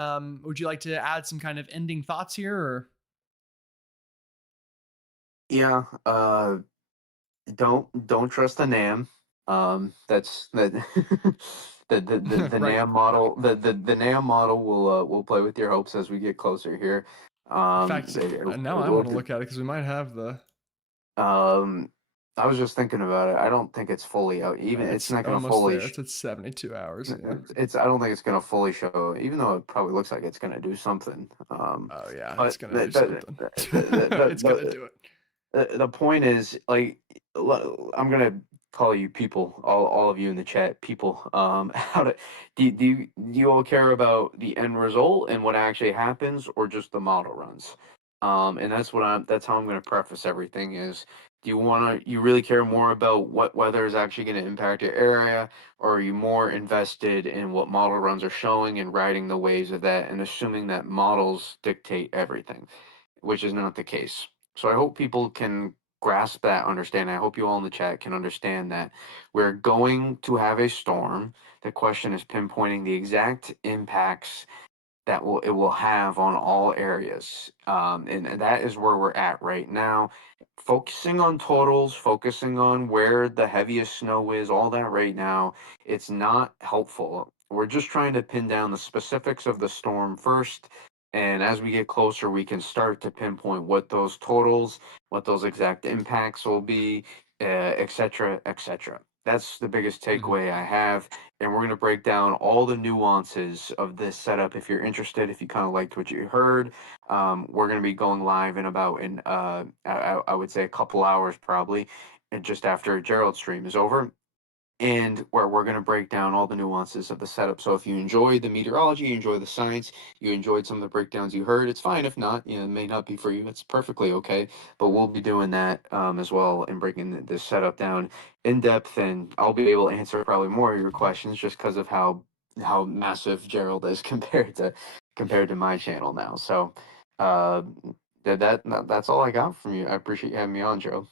Would you like to add some kind of ending thoughts here? Or? Yeah. Don't trust the NAM. That's that. The Right. NAM model. The NAM model will play with your hopes as we get closer here. In fact, now I want to look at it because we might have the. I was just thinking about it. I don't think it's fully out. Even it's not going to fully. There. It's at 72 hours. Yeah. I don't think it's going to fully show. Even though it probably looks like it's going to do something. Oh yeah, it's going to do something. It's going to do it. The point is, like, I'm gonna call you people, all of you in the chat, people. Do you all care about the end result and what actually happens, or just the model runs? And that's how I'm gonna preface everything. Is do you really care more about what weather is actually going to impact your area, or are you more invested in what model runs are showing and riding the waves of that and assuming that models dictate everything, which is not the case. So I hope people can grasp that understanding. I hope you all in the chat can understand that we're going to have a storm. The question is pinpointing the exact impacts that it will have on all areas. And that is where we're at right now. Focusing on totals, focusing on where the heaviest snow is, all that right now, it's not helpful. We're just trying to pin down the specifics of the storm first. And as we get closer, we can start to pinpoint what those totals, what those exact impacts will be, et cetera, et cetera. That's the biggest takeaway I have. And we're going to break down all the nuances of this setup. If you're interested, if you kind of liked what you heard, we're going to be going live in about, I would say a couple hours probably, and just after Gerald's stream is over. And where we're going to break down all the nuances of the setup. So if you enjoyed the meteorology, you enjoy the science, you enjoyed some of the breakdowns you heard, it's fine. If not, it may not be for you. It's perfectly okay. But we'll be doing that as well and breaking this setup down in depth. And I'll be able to answer probably more of your questions just because of how massive Gerald is compared to my channel now. So that's all I got from you. I appreciate you having me on, Gerald.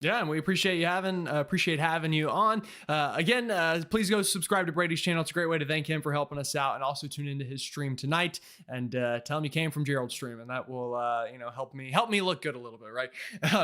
Yeah, and we appreciate having you on. Again, please go subscribe to Brady's channel. It's a great way to thank him for helping us out, and also tune into his stream tonight and tell him you came from Gerald's stream, and that will help me look good a little bit, right?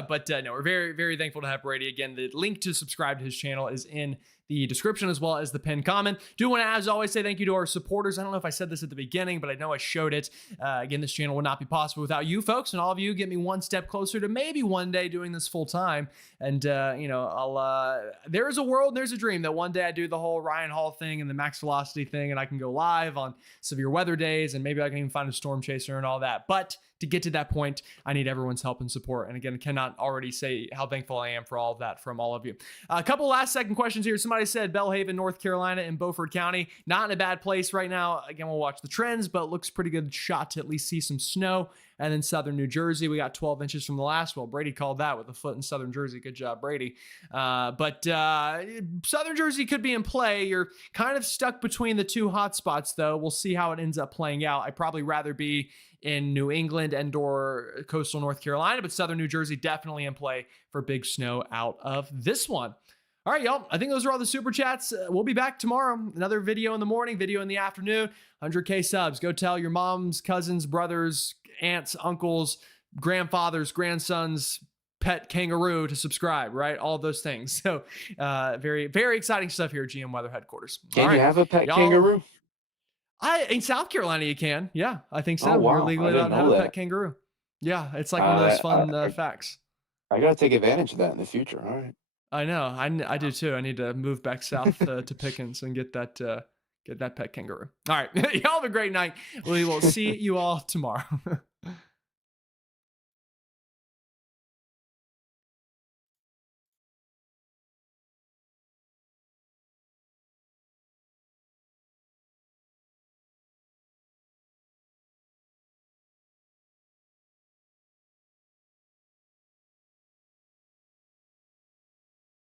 But no, we're very, very thankful to have Brady. Again, the link to subscribe to his channel is in the description as well as the pinned comment. Do want to, as always, say thank you to our supporters. I don't know if I said this at the beginning, but I know I showed it. Again, this channel would not be possible without you folks, and all of you get me one step closer to maybe one day doing this full time. And there is a world, there's a dream that one day I do the whole Ryan Hall thing and the max velocity thing, and I can go live on severe weather days, and maybe I can even find a storm chaser and all that. But to get to that point, I need everyone's help and support. And again, I cannot already say how thankful I am for all of that from all of you. A couple last second questions here. Somebody said Belhaven, North Carolina in Beaufort County. Not in a bad place right now. Again, we'll watch the trends, but looks pretty good shot to at least see some snow. And then southern New Jersey, we got 12 inches from the last. Well, Brady called that with a foot in southern Jersey. Good job, Brady. But southern Jersey could be in play. You're kind of stuck between the two hot spots, though. We'll see how it ends up playing out. I'd probably rather be in New England and or coastal North Carolina, but southern New Jersey definitely in play for big snow out of this one. All right, y'all. I think those are all the super chats. We'll be back tomorrow. Another video in the morning, video in the afternoon. 100K subs. Go tell your moms, cousins, brothers, aunts, uncles, grandfathers, grandsons, pet kangaroo to subscribe, right? All of those things. So very, very exciting stuff here at GM Weather headquarters. Can you have a pet kangaroo? In South Carolina, you can. Yeah, I think so. Oh, wow. You're legally allowed to have a pet kangaroo. Yeah, it's like one of those fun facts. I got to take advantage of that in the future. All right. I know. I do too. I need to move back south to Pickens and get that pet kangaroo. All right. Y'all have a great night. We will see you all tomorrow.